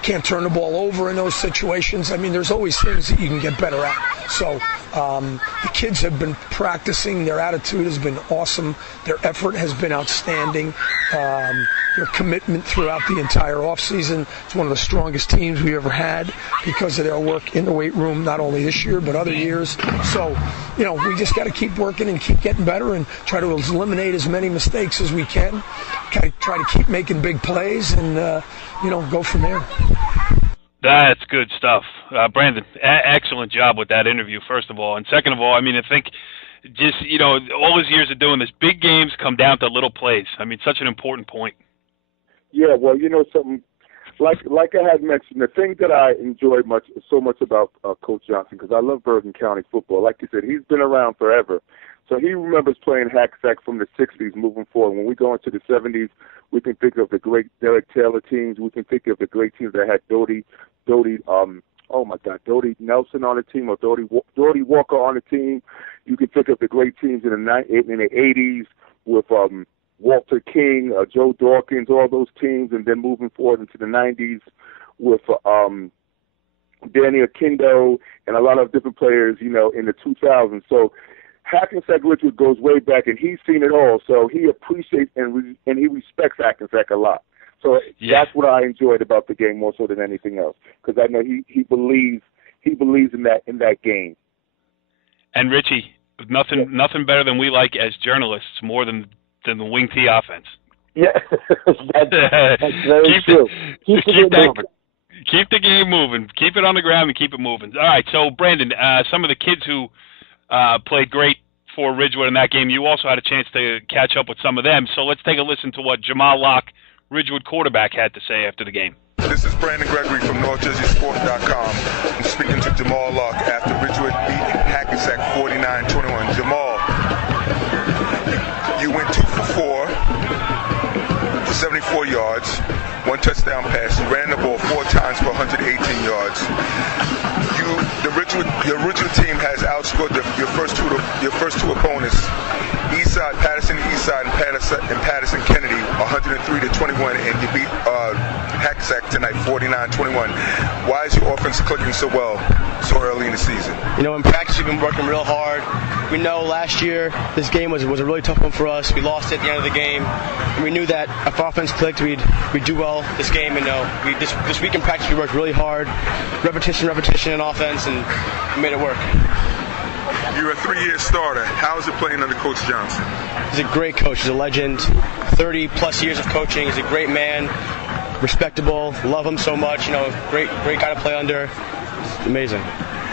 Can't turn the ball over in those situations. I mean, there's always things that you can get better at. So the kids have been practicing. Their attitude has been awesome. Their effort has been outstanding. Their commitment throughout the entire offseason. It's one of the strongest teams we ever had because of their work in the weight room, not only this year but other years. So, we just got to keep working and keep getting better and try to eliminate as many mistakes as we can. Try to keep making big plays and, go from there. That's good stuff. Brandon, excellent job with that interview, first of all. And second of all, I think just, all those years of doing this, big games come down to little plays. I mean, such an important point. Yeah, well, something like I had mentioned, the thing that I enjoy so much about Coach Johnson, because I love Bergen County football. Like you said, he's been around forever. So he remembers playing Hackensack from the 60s moving forward. When we go into the 70s, we can think of the great Derek Taylor teams. We can think of the great teams that had Dodie Nelson on the team or Dodie Walker on the team. You can think of the great teams in the 80s with Walter King, Joe Dawkins, all those teams, and then moving forward into the 90s with Danny Akindo and a lot of different players, in the 2000s. So Hackensack Ridgewood goes way back, and he's seen it all. So he appreciates and he respects Hackensack a lot. So That's what I enjoyed about the game more so than anything else, because I know he believes in that game. And Richie, nothing better than we like as journalists more than the wing T offense. Yeah, that's very true. Keep the game moving. Keep it on the ground and keep it moving. All right, so Brandon, some of the kids who played great for Ridgewood in that game, you also had a chance to catch up with some of them. So let's take a listen to what Jamal Locke, Ridgewood quarterback, had to say after the game. This is Brandon Gregory from NorthJerseySports.com. I'm speaking to Jamal Locke after Ridgewood beat Hackensack 49-21. Jamal, you went 2 for 4 for 74 yards. 1 touchdown pass. You ran the ball 4 times for 118 yards. Your Ridgewood team has outscored your first two opponents, Eastside, Patterson Eastside, and Patterson Kennedy, 103-21, and you beat Hackensack tonight, 49-21. Why is your offense clicking so well so early in the season? You know, in practice we've been working real hard. We know last year this game was a really tough one for us. We lost at the end of the game, and we knew that if offense clicked, we'd do well this game. And this week in practice we worked really hard, repetition in offense, and we made it work. You're a 3-year starter. How is it playing under Coach Johnson? He's a great coach. He's a legend. 30-plus years of coaching. He's a great man, respectable. Love him so much. You know, great guy to play under. It's amazing.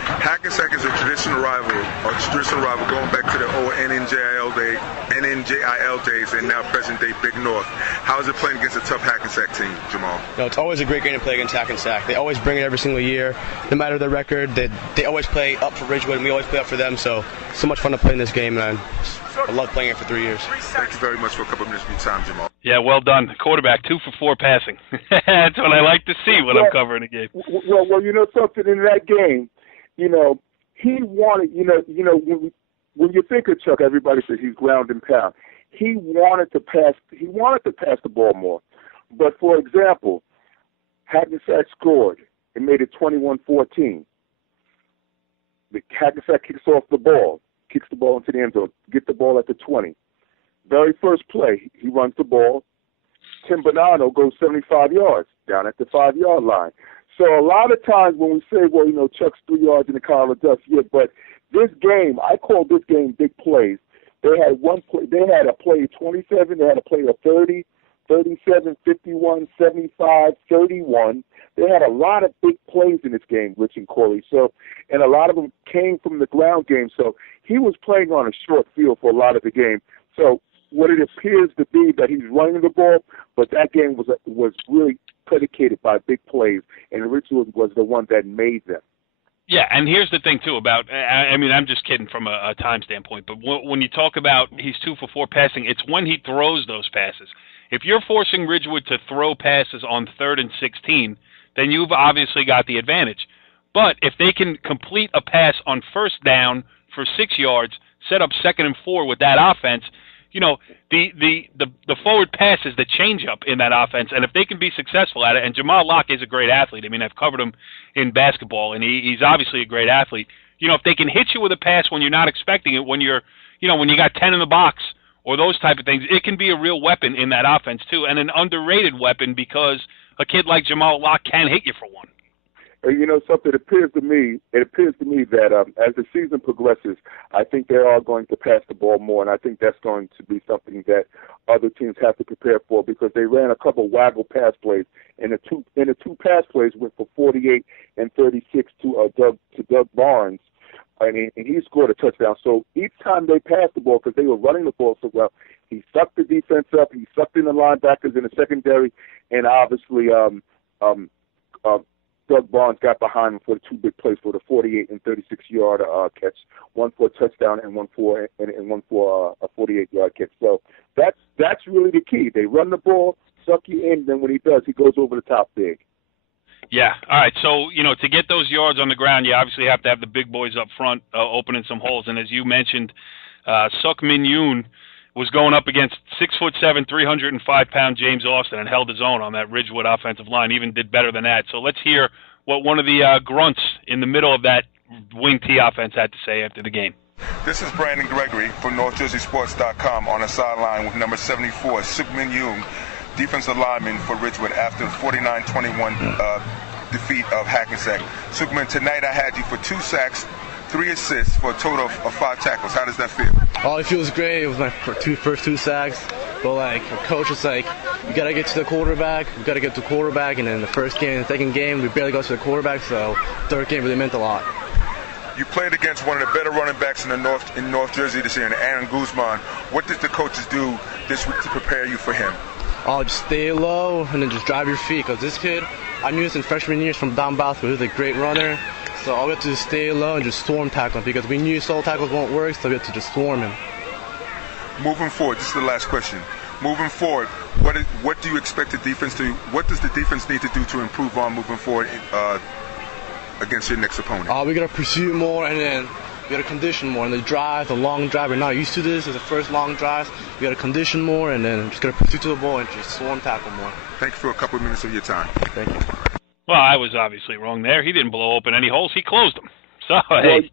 Hackensack is a traditional rival going back to the old NNJIL days and now present-day Big North. How is it playing against a tough Hackensack team, Jamal? No, it's always a great game to play against Hackensack. They always bring it every single year. No matter their record, they always play up for Ridgewood, and we always play up for them. So much fun to play in this game, and I love playing it for 3 years. Thank you very much for a couple of minutes of your time, Jamal. Yeah, well done. Quarterback, 2 for 4 passing. That's what I like to see when I'm covering a game. Well, you know something in that game. You know, he wanted, when you think of Chuck, everybody says he's ground and pound. He wanted to pass the ball more. But, for example, Hackensack scored and made it 21-14. The Hackensack kicks the ball into the end zone, get the ball at the 20. Very first play, he runs the ball. Tim Bonanno goes 75 yards down at the 5-yard line. So a lot of times when we say, well, Chuck's 3 yards in the collar of dust, yeah, but this game, I call this game big plays. They had a play of 27, they had a play of 30, 37, 51, 75, 31. They had a lot of big plays in this game, Rich and Corey. So, and a lot of them came from the ground game. So he was playing on a short field for a lot of the game. So what it appears to be that he's running the ball, but that game was really predicated by big plays, and Ridgewood was the one that made them. Yeah, and here's the thing, too, about, I mean, I'm just kidding from a time standpoint, but when you talk about he's 2 for 4 passing, it's when he throws those passes. If you're forcing Ridgewood to throw passes on 3rd and 16, then you've obviously got the advantage. But if they can complete a pass on 1st down for 6 yards, set up 2nd and 4 with that offense, the forward pass is the change-up in that offense, and if they can be successful at it, and Jamal Locke is a great athlete. I mean, I've covered him in basketball, and he's obviously a great athlete. If they can hit you with a pass when you're not expecting it, when when you got 10 in the box or those type of things, it can be a real weapon in that offense too, and an underrated weapon because a kid like Jamal Locke can hit you for one. Something, it appears to me that as the season progresses, I think they are going to pass the ball more, and I think that's going to be something that other teams have to prepare for because they ran a couple waggle pass plays, and the two pass plays went for 48 and 36 to Doug Barnes, and he scored a touchdown. So each time they passed the ball, because they were running the ball so well, he sucked the defense up, he sucked in the linebackers in the secondary, and obviously Doug Barnes got behind him for the 2 big plays for the 48 and 36-yard catch, one for a touchdown and one for a 48-yard catch. So that's really the key. They run the ball, suck you in, then when he does, he goes over the top big. Yeah. All right. So, to get those yards on the ground, you obviously have to have the big boys up front opening some holes. And as you mentioned, Suk Min Yoon was going up against 6'7", 305-pound James Austin and held his own on that Ridgewood offensive line, even did better than that. So let's hear what one of the grunts in the middle of that wing T offense had to say after the game. This is Brandon Gregory from NorthJerseySports.com on the sideline with number 74, Suk Min Yoon, defensive lineman for Ridgewood after the 49-21 defeat of Hackensack. Suk Min, tonight I had you for 2 sacks, 3 assists for a total of 5 tackles. How does that feel? Oh, it feels great. It was my first 2 sacks. But, our coach was like, you got to get to the quarterback. We got to get to the quarterback. And then the first game and the second game, we barely got to the quarterback. So, third game really meant a lot. You played against one of the better running backs in North Jersey this year, Aaron Guzman. What did the coaches do this week to prepare you for him? Oh, just stay low and then just drive your feet. Because this kid, I knew this in freshman years from down Bosco. He was a great runner. So all we have to do is stay low and just storm tackle him because we knew solo tackles won't work, so we have to just swarm him. Moving forward, this is the last question. Moving forward, what do you expect the defense to? What does the defense need to do to improve on moving forward against your next opponent? We gotta pursue more, and then we gotta condition more. And the long drive, we're not used to this. It's the first long drive. We gotta condition more, and then just gotta pursue to the ball and just swarm tackle more. Thank you for a couple of minutes of your time. Thank you. Well, I was obviously wrong there. He didn't blow open any holes. He closed them. So, hey.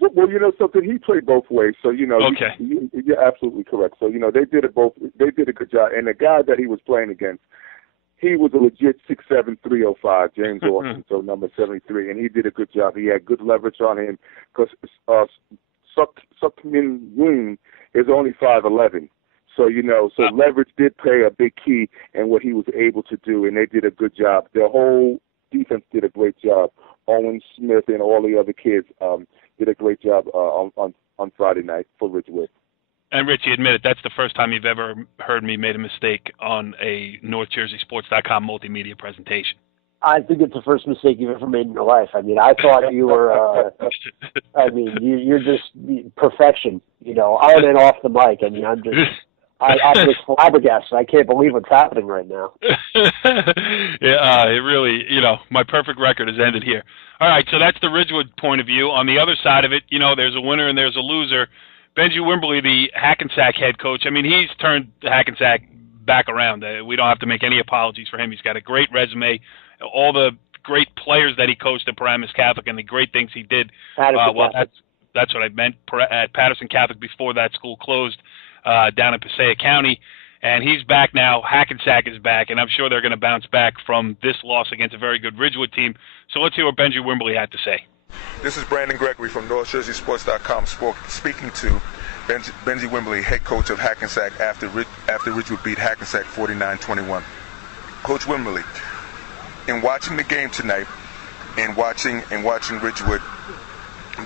Well, you know something. He played both ways, so you know. Okay. You're absolutely correct. So you know they did it both. They did a good job. And the guy that he was playing against, he was a legit 6'7", 305, James Austin, so number 73, and he did a good job. He had good leverage on him because Suk Min Yoon is only 5'11". So you know, leverage did play a big key in what he was able to do, and they did a good job. The whole defense did a great job. Owen Smith and all the other kids did a great job on Friday night for Ridgewood. And Richie, admit it, that's the first time you've ever heard me made a mistake on a NorthJerseySports.com multimedia presentation. I think it's the first mistake you've ever made in your life. I mean, I thought you were, you're just perfection, you know, on and off the mic. I mean, I'm just flabbergasted. I can't believe what's happening right now. Yeah, it really, you know, my perfect record has ended here. All right, so that's the Ridgewood point of view. On the other side of it, you know, there's a winner and there's a loser. Benji Wimberly, the Hackensack head coach, I mean, he's turned Hackensack back around. We don't have to make any apologies for him. He's got a great resume. All the great players that he coached at Paramus Catholic and the great things he did. That's what I meant, at Patterson Catholic before that school closed down in Passaic County. And he's back now. Hackensack is back, and I'm sure they're going to bounce back from this loss against a very good Ridgewood team. So let's hear what Benji Wimberly had to say. This is Brandon Gregory from NorthJerseySports.com speaking to Benji Wimberly, head coach of Hackensack after Ridgewood beat Hackensack 49-21. Coach Wimberly, in watching the game tonight and watching Ridgewood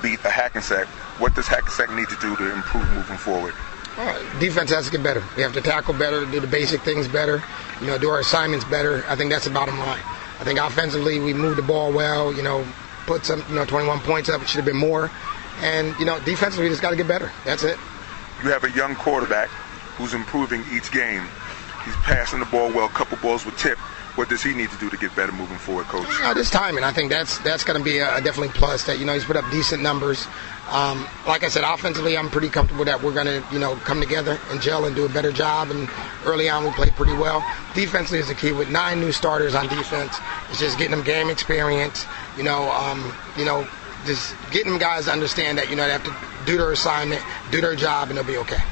beat a Hackensack, what does Hackensack need to do to improve moving forward? Defense has to get better. We have to tackle better, do the basic things better, you know, do our assignments better. I think that's the bottom line. I think offensively we moved the ball well, you know, put some, 21 points up. It should have been more. And, defensively we just got to get better. That's it. You have a young quarterback who's improving each game. He's passing the ball well, a couple balls with tip. What does he need to do to get better moving forward, Coach? This timing, I think that's going to be a definitely plus. That he's put up decent numbers. Like I said, offensively, I'm pretty comfortable that we're going to come together and gel and do a better job. And early on, we played pretty well. Defensively is the key. With 9 new starters on defense, it's just getting them game experience. Just getting them guys to understand that they have to do their assignment, do their job, and they'll be okay.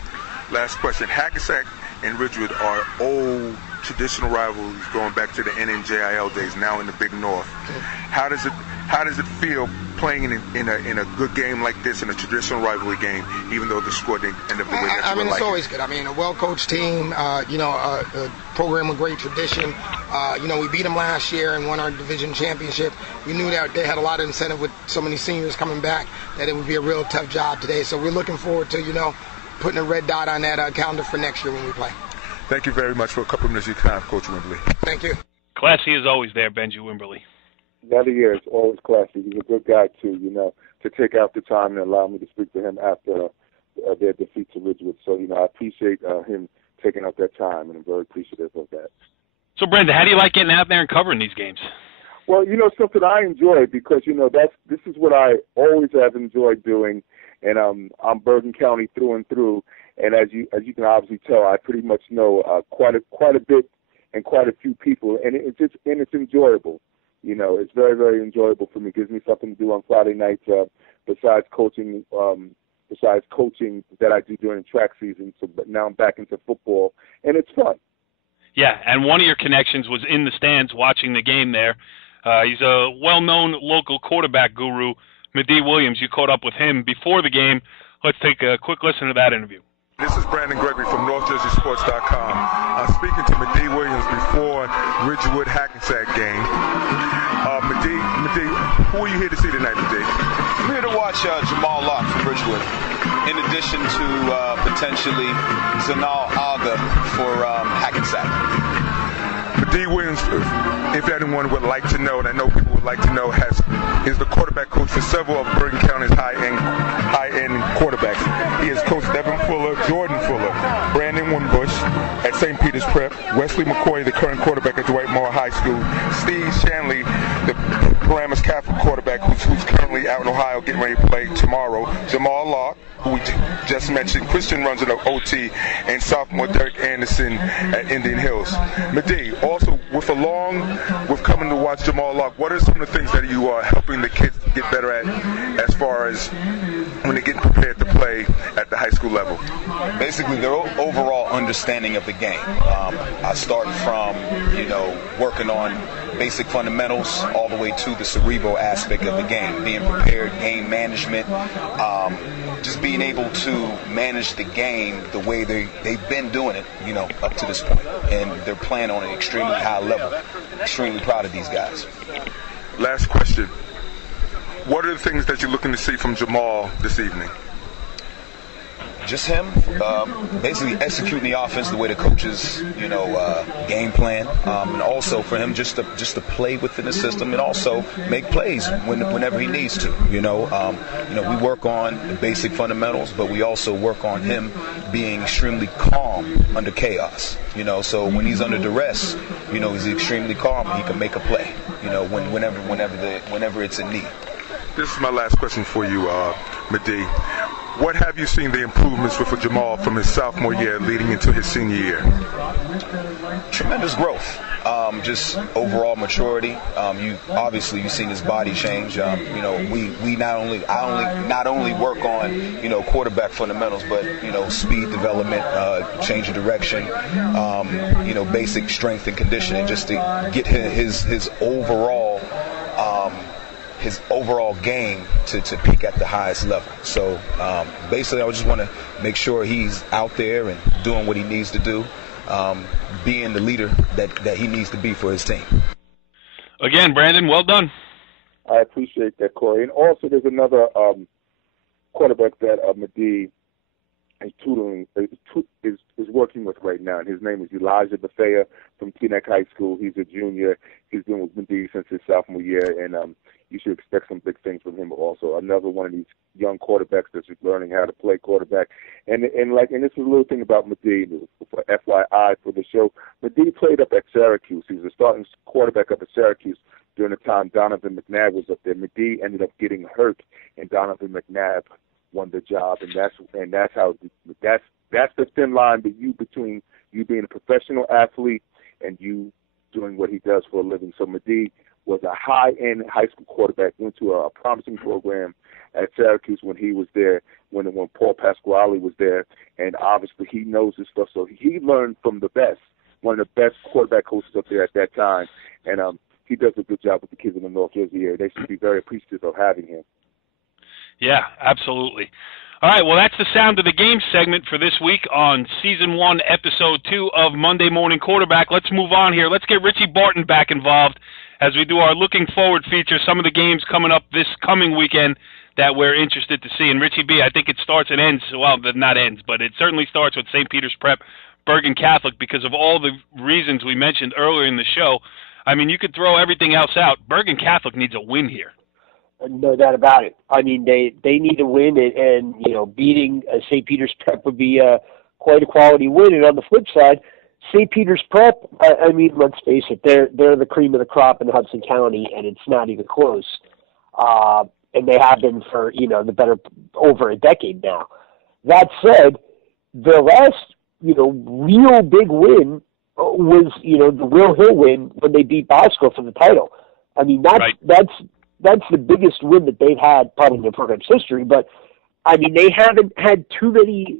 Last question: Hackensack and Ridgewood are old traditional rivalries going back to the NNJIL days, now in the Big North. How does it feel playing in a good game like this, in a traditional rivalry game, even though the score didn't end up the way that you would like? It's always good. A well-coached team, a program with great tradition. We beat them last year and won our division championship. We knew that they had a lot of incentive with so many seniors coming back that it would be a real tough job today. So we're looking forward to, putting a red dot on that calendar for next year when we play. Thank you very much for a couple of minutes of your time, Coach Wimberly. Thank you. Classy as always there, Benji Wimberly. That he is, always classy. He's a good guy, too, to take out the time and allow me to speak to him after their defeat to Ridgewood. So, I appreciate him taking out that time, and I'm very appreciative of that. So, Brenda, how do you like getting out there and covering these games? Well, something I enjoy because, this is what I always have enjoyed doing, and I'm Bergen County through and through. And as you can obviously tell, I pretty much know quite a bit and quite a few people, and it's enjoyable. It's very, very enjoyable for me. It gives me something to do on Friday nights besides coaching that I do during track season. So, but now I'm back into football, and it's fun. Yeah, and one of your connections was in the stands watching the game there. He's a well-known local quarterback guru, Medee Williams. You caught up with him before the game. Let's take a quick listen to that interview. This is Brandon Gregory from NorthJerseySports.com. I'm speaking to Medee Williams before Ridgewood Hackensack game. Medee, who are you here to see tonight, Medee? I'm here to watch Jamal Locke from Ridgewood, in addition to potentially Zanal Aga for Hackensack. Medee Williams, if anyone would like to know, and I know people would like to know, is the quarterback coach for several of Bergen County's high-end quarterbacks. He has coached Devin Fuller, Jordan Fuller, Brandon Wimbush at St. Peters Prep, Wesley McCoy, the current quarterback at Dwight Moore High School, Steve Shanley, the Paramus Catholic quarterback who's currently out in Ohio getting ready to play tomorrow, Jamal Locke, who we just mentioned, Christian runs in the OT, and sophomore Derek Anderson at Indian Hills. Madi, also with coming to watch Jamal Locke, what are some of the things that you are helping the kids get better at as far as when they're getting prepared to play at the high school level? Basically, their overall understanding of the game. I start from, working on basic fundamentals all the way to the cerebral aspect of the game, being prepared, game management, just being able to manage the game the way they've been doing it, up to this point. And they're playing on an extremely high level. Extremely proud of these guys. Last question. What are the things that you're looking to see from Jamal this evening? Just him, basically executing the offense the way the coaches, game plan, and also for him just to play within the system and also make plays whenever he needs to. We work on the basic fundamentals, but we also work on him being extremely calm under chaos. So when he's under duress, he's extremely calm and he can make a play. Whenever it's in need. This is my last question for you, Madi. What have you seen the improvements with Jamal from his sophomore year leading into his senior year? Tremendous growth. Just overall maturity. You've seen his body change. We not only work on quarterback fundamentals, but speed development, change of direction, basic strength and conditioning, just to get his overall game to peak at the highest level. So basically, I just want to make sure he's out there and doing what he needs to do, being the leader that he needs to be for his team. Again, Brandon, well done. I appreciate that, Corey. And also, there's another quarterback that Madi is tutoring, is working with right now, and his name is Elijah Bethea from Teaneck High School. He's a junior. He's been with Madi since his sophomore year, and you should expect some big things from him also. Another one of these young quarterbacks that's just learning how to play quarterback. And this is a little thing about Madi, for FYI for the show. Madi played up at Syracuse. He was a starting quarterback up at Syracuse during the time Donovan McNabb was up there. Madi ended up getting hurt, and Donovan McNabb won the job, and that's the thin line between you being a professional athlete and you doing what he does for a living. So Madi was a high-end high school quarterback, went to a promising program at Syracuse when he was there, when Paul Pasquale was there, and obviously he knows his stuff. So he learned from the best, one of the best quarterback coaches up there at that time, and he does a good job with the kids in the North Jersey area. They should be very appreciative of having him. Yeah, absolutely. All right, well, that's the Sound of the Game segment for this week on Season 1, Episode 2 of Monday Morning Quarterback. Let's move on here. Let's get Richie Barton back involved as we do our Looking Forward feature, some of the games coming up this coming weekend that we're interested to see. And Richie B, I think it starts and ends, well, not ends, but it certainly starts with St. Peter's Prep, Bergen Catholic, because of all the reasons we mentioned earlier in the show. I mean, you could throw everything else out. Bergen Catholic needs a win here. No doubt about it. I mean, they need a win, and beating St. Peter's Prep would be quite a quality win. And on the flip side, St. Peter's Prep, I mean, let's face it, they're the cream of the crop in Hudson County, and it's not even close. And they have been for the better over a decade now. That said, their last real big win was the Will Hill win when they beat Bosco for the title. I mean, that's the biggest win that they've had probably in their program's history. But I mean, they haven't had too many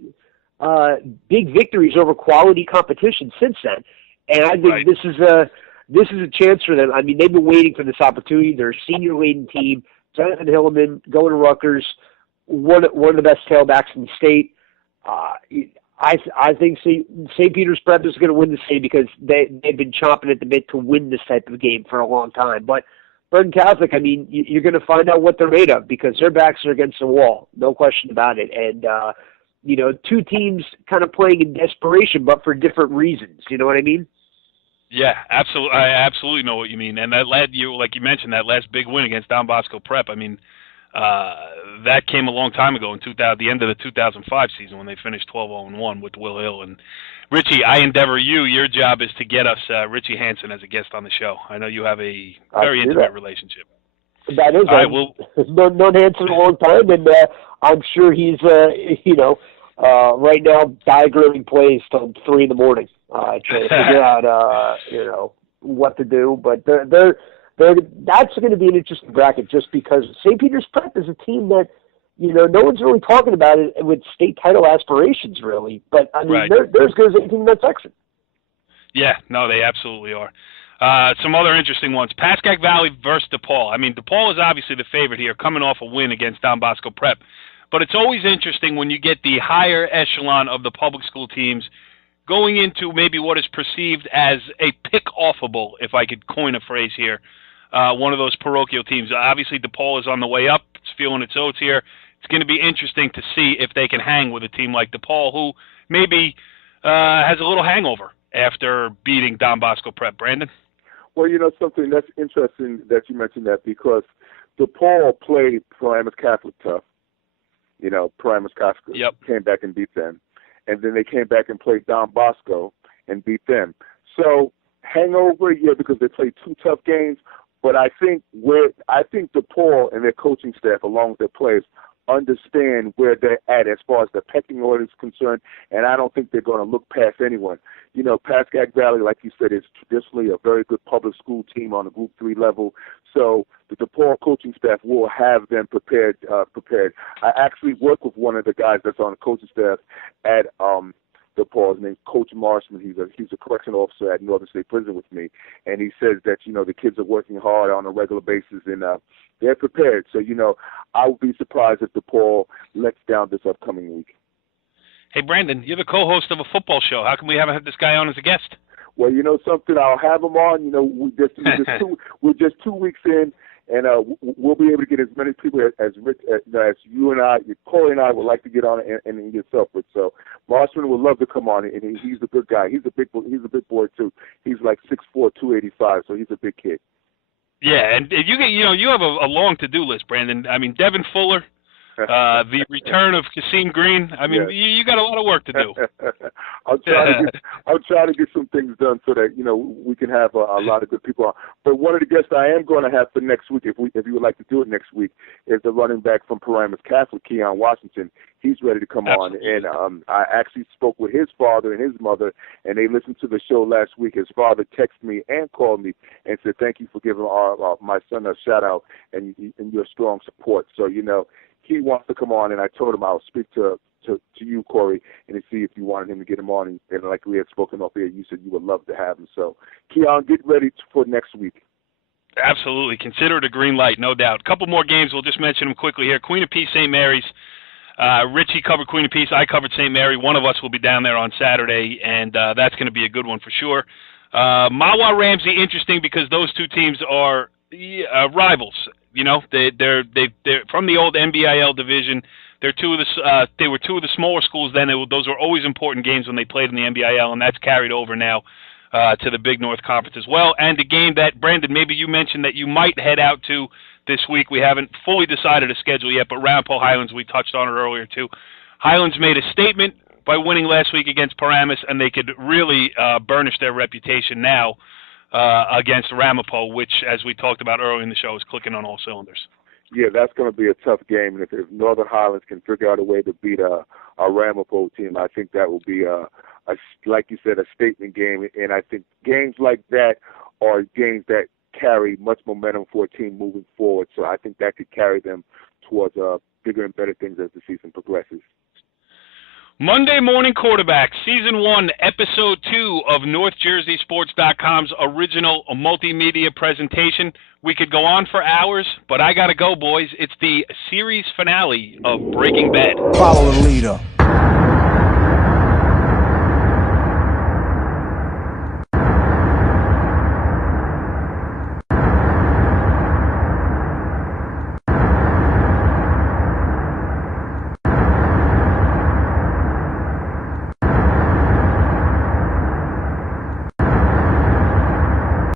big victories over quality competition since then. And I think this is a chance for them. I mean, they've been waiting for this opportunity. They're a senior-laden team. Jonathan Hilleman going to Rutgers, one of the best tailbacks in the state. I think St. Peter's Prep is going to win the state because they've been chomping at the bit to win this type of game for a long time. But Bergen Catholic, I mean, you're going to find out what they're made of because their backs are against the wall, no question about it. And two teams kind of playing in desperation, but for different reasons. You know what I mean? Yeah, absolutely. I absolutely know what you mean. And that led you, like you mentioned, that last big win against Don Bosco Prep. I mean, That came a long time ago in the end of the 2005 season when they finished 12-0-1 with Will Hill. And Richie, I endeavor you. Your job is to get us Richie Hansen as a guest on the show. I know you have a very intimate relationship. That is. All right, well, known Hansen a long time, and I'm sure he's right now diagramming plays till 3 in the morning, trying to figure out what to do. But that's going to be an interesting bracket, just because St. Peter's Prep is a team that no one's really talking about it with state title aspirations, really. But I mean, right. they're as good as anything in that section. Yeah, no, they absolutely are. Some other interesting ones. Pascack Valley versus DePaul. I mean, DePaul is obviously the favorite here, coming off a win against Don Bosco Prep. But it's always interesting when you get the higher echelon of the public school teams going into maybe what is perceived as a pick-offable, if I could coin a phrase here, one of those parochial teams. Obviously, DePaul is on the way up. It's feeling its oats here. It's going to be interesting to see if they can hang with a team like DePaul, who maybe has a little hangover after beating Don Bosco Prep. Brandon? Well, something that's interesting that you mentioned that, because DePaul played Paramus Catholic tough. Paramus Catholic came back and beat them. And then they came back and played Don Bosco and beat them. So, hangover, because they played 2 tough games. But I think DePaul and their coaching staff, along with their players, understand where they're at as far as the pecking order is concerned, and I don't think they're going to look past anyone. Pascack Valley, like you said, is traditionally a very good public school team on the Group 3 level, so the DePaul coaching staff will have them prepared. I actually work with one of the guys that's on the coaching staff at DePaul. His name's Coach Marshman. He's a correctional officer at Northern State Prison with me, and he says that the kids are working hard on a regular basis, and they're prepared. So I would be surprised if DePaul lets down this upcoming week. Hey Brandon, you're the co-host of a football show. How come we haven't had this guy on as a guest? Well, something, I'll have him on. We're just 2 weeks in, and we'll be able to get as many people as you and I, Corey and I, would like to get on, and yourself with. So Marshman would love to come on, and he's a good guy. He's a big boy too. He's like 6'4", 285, so he's a big kid. Yeah, and you have a long to-do list, Brandon. I mean, Devin Fuller, the return of Kasim Green. I mean, you got a lot of work to do. I'll try to get some things done so that we can have a lot of good people on. But one of the guests I am going to have for next week, if you would like to do it next week, is the running back from Paramus Catholic, Keon Washington. He's ready to come Absolutely. on, and I actually spoke with his father and his mother, and they listened to the show last week. His father texted me and called me and said, "Thank you for giving my son a shout out and your strong support." So he wants to come on, and I told him I'll speak to you, Corey, and see if you wanted him to get him on. And like we had spoken off here, you said you would love to have him. So, Keon, get ready for next week. Absolutely. Consider it a green light, no doubt. A couple more games. We'll just mention them quickly here. Queen of Peace, St. Mary's. Richie covered Queen of Peace. I covered St. Mary. One of us will be down there on Saturday, and that's going to be a good one for sure. Mahwah Ramsey, interesting because those two teams are rivals. They're from the old NBIL division. They were two of the smaller schools then. Those were always important games when they played in the NBIL, and that's carried over now to the Big North Conference as well. And the game that, Brandon, maybe you mentioned that you might head out to this week. We haven't fully decided a schedule yet, but Ramapo Highlands, we touched on it earlier too. Highlands made a statement by winning last week against Paramus, and they could really burnish their reputation now against Ramapo, which, as we talked about earlier in the show, is clicking on all cylinders. Yeah, that's going to be a tough game, and if Northern Highlands can figure out a way to beat a Ramapo team, I think that will be like you said, a statement game. And I think games like that are games that carry much momentum for a team moving forward. So I think that could carry them towards bigger and better things as the season progresses. Monday Morning Quarterback, Season 1, Episode 2 of NorthJerseySports.com's original multimedia presentation. We could go on for hours, but I got to go, boys. It's the series finale of Breaking Bad. Follow the leader.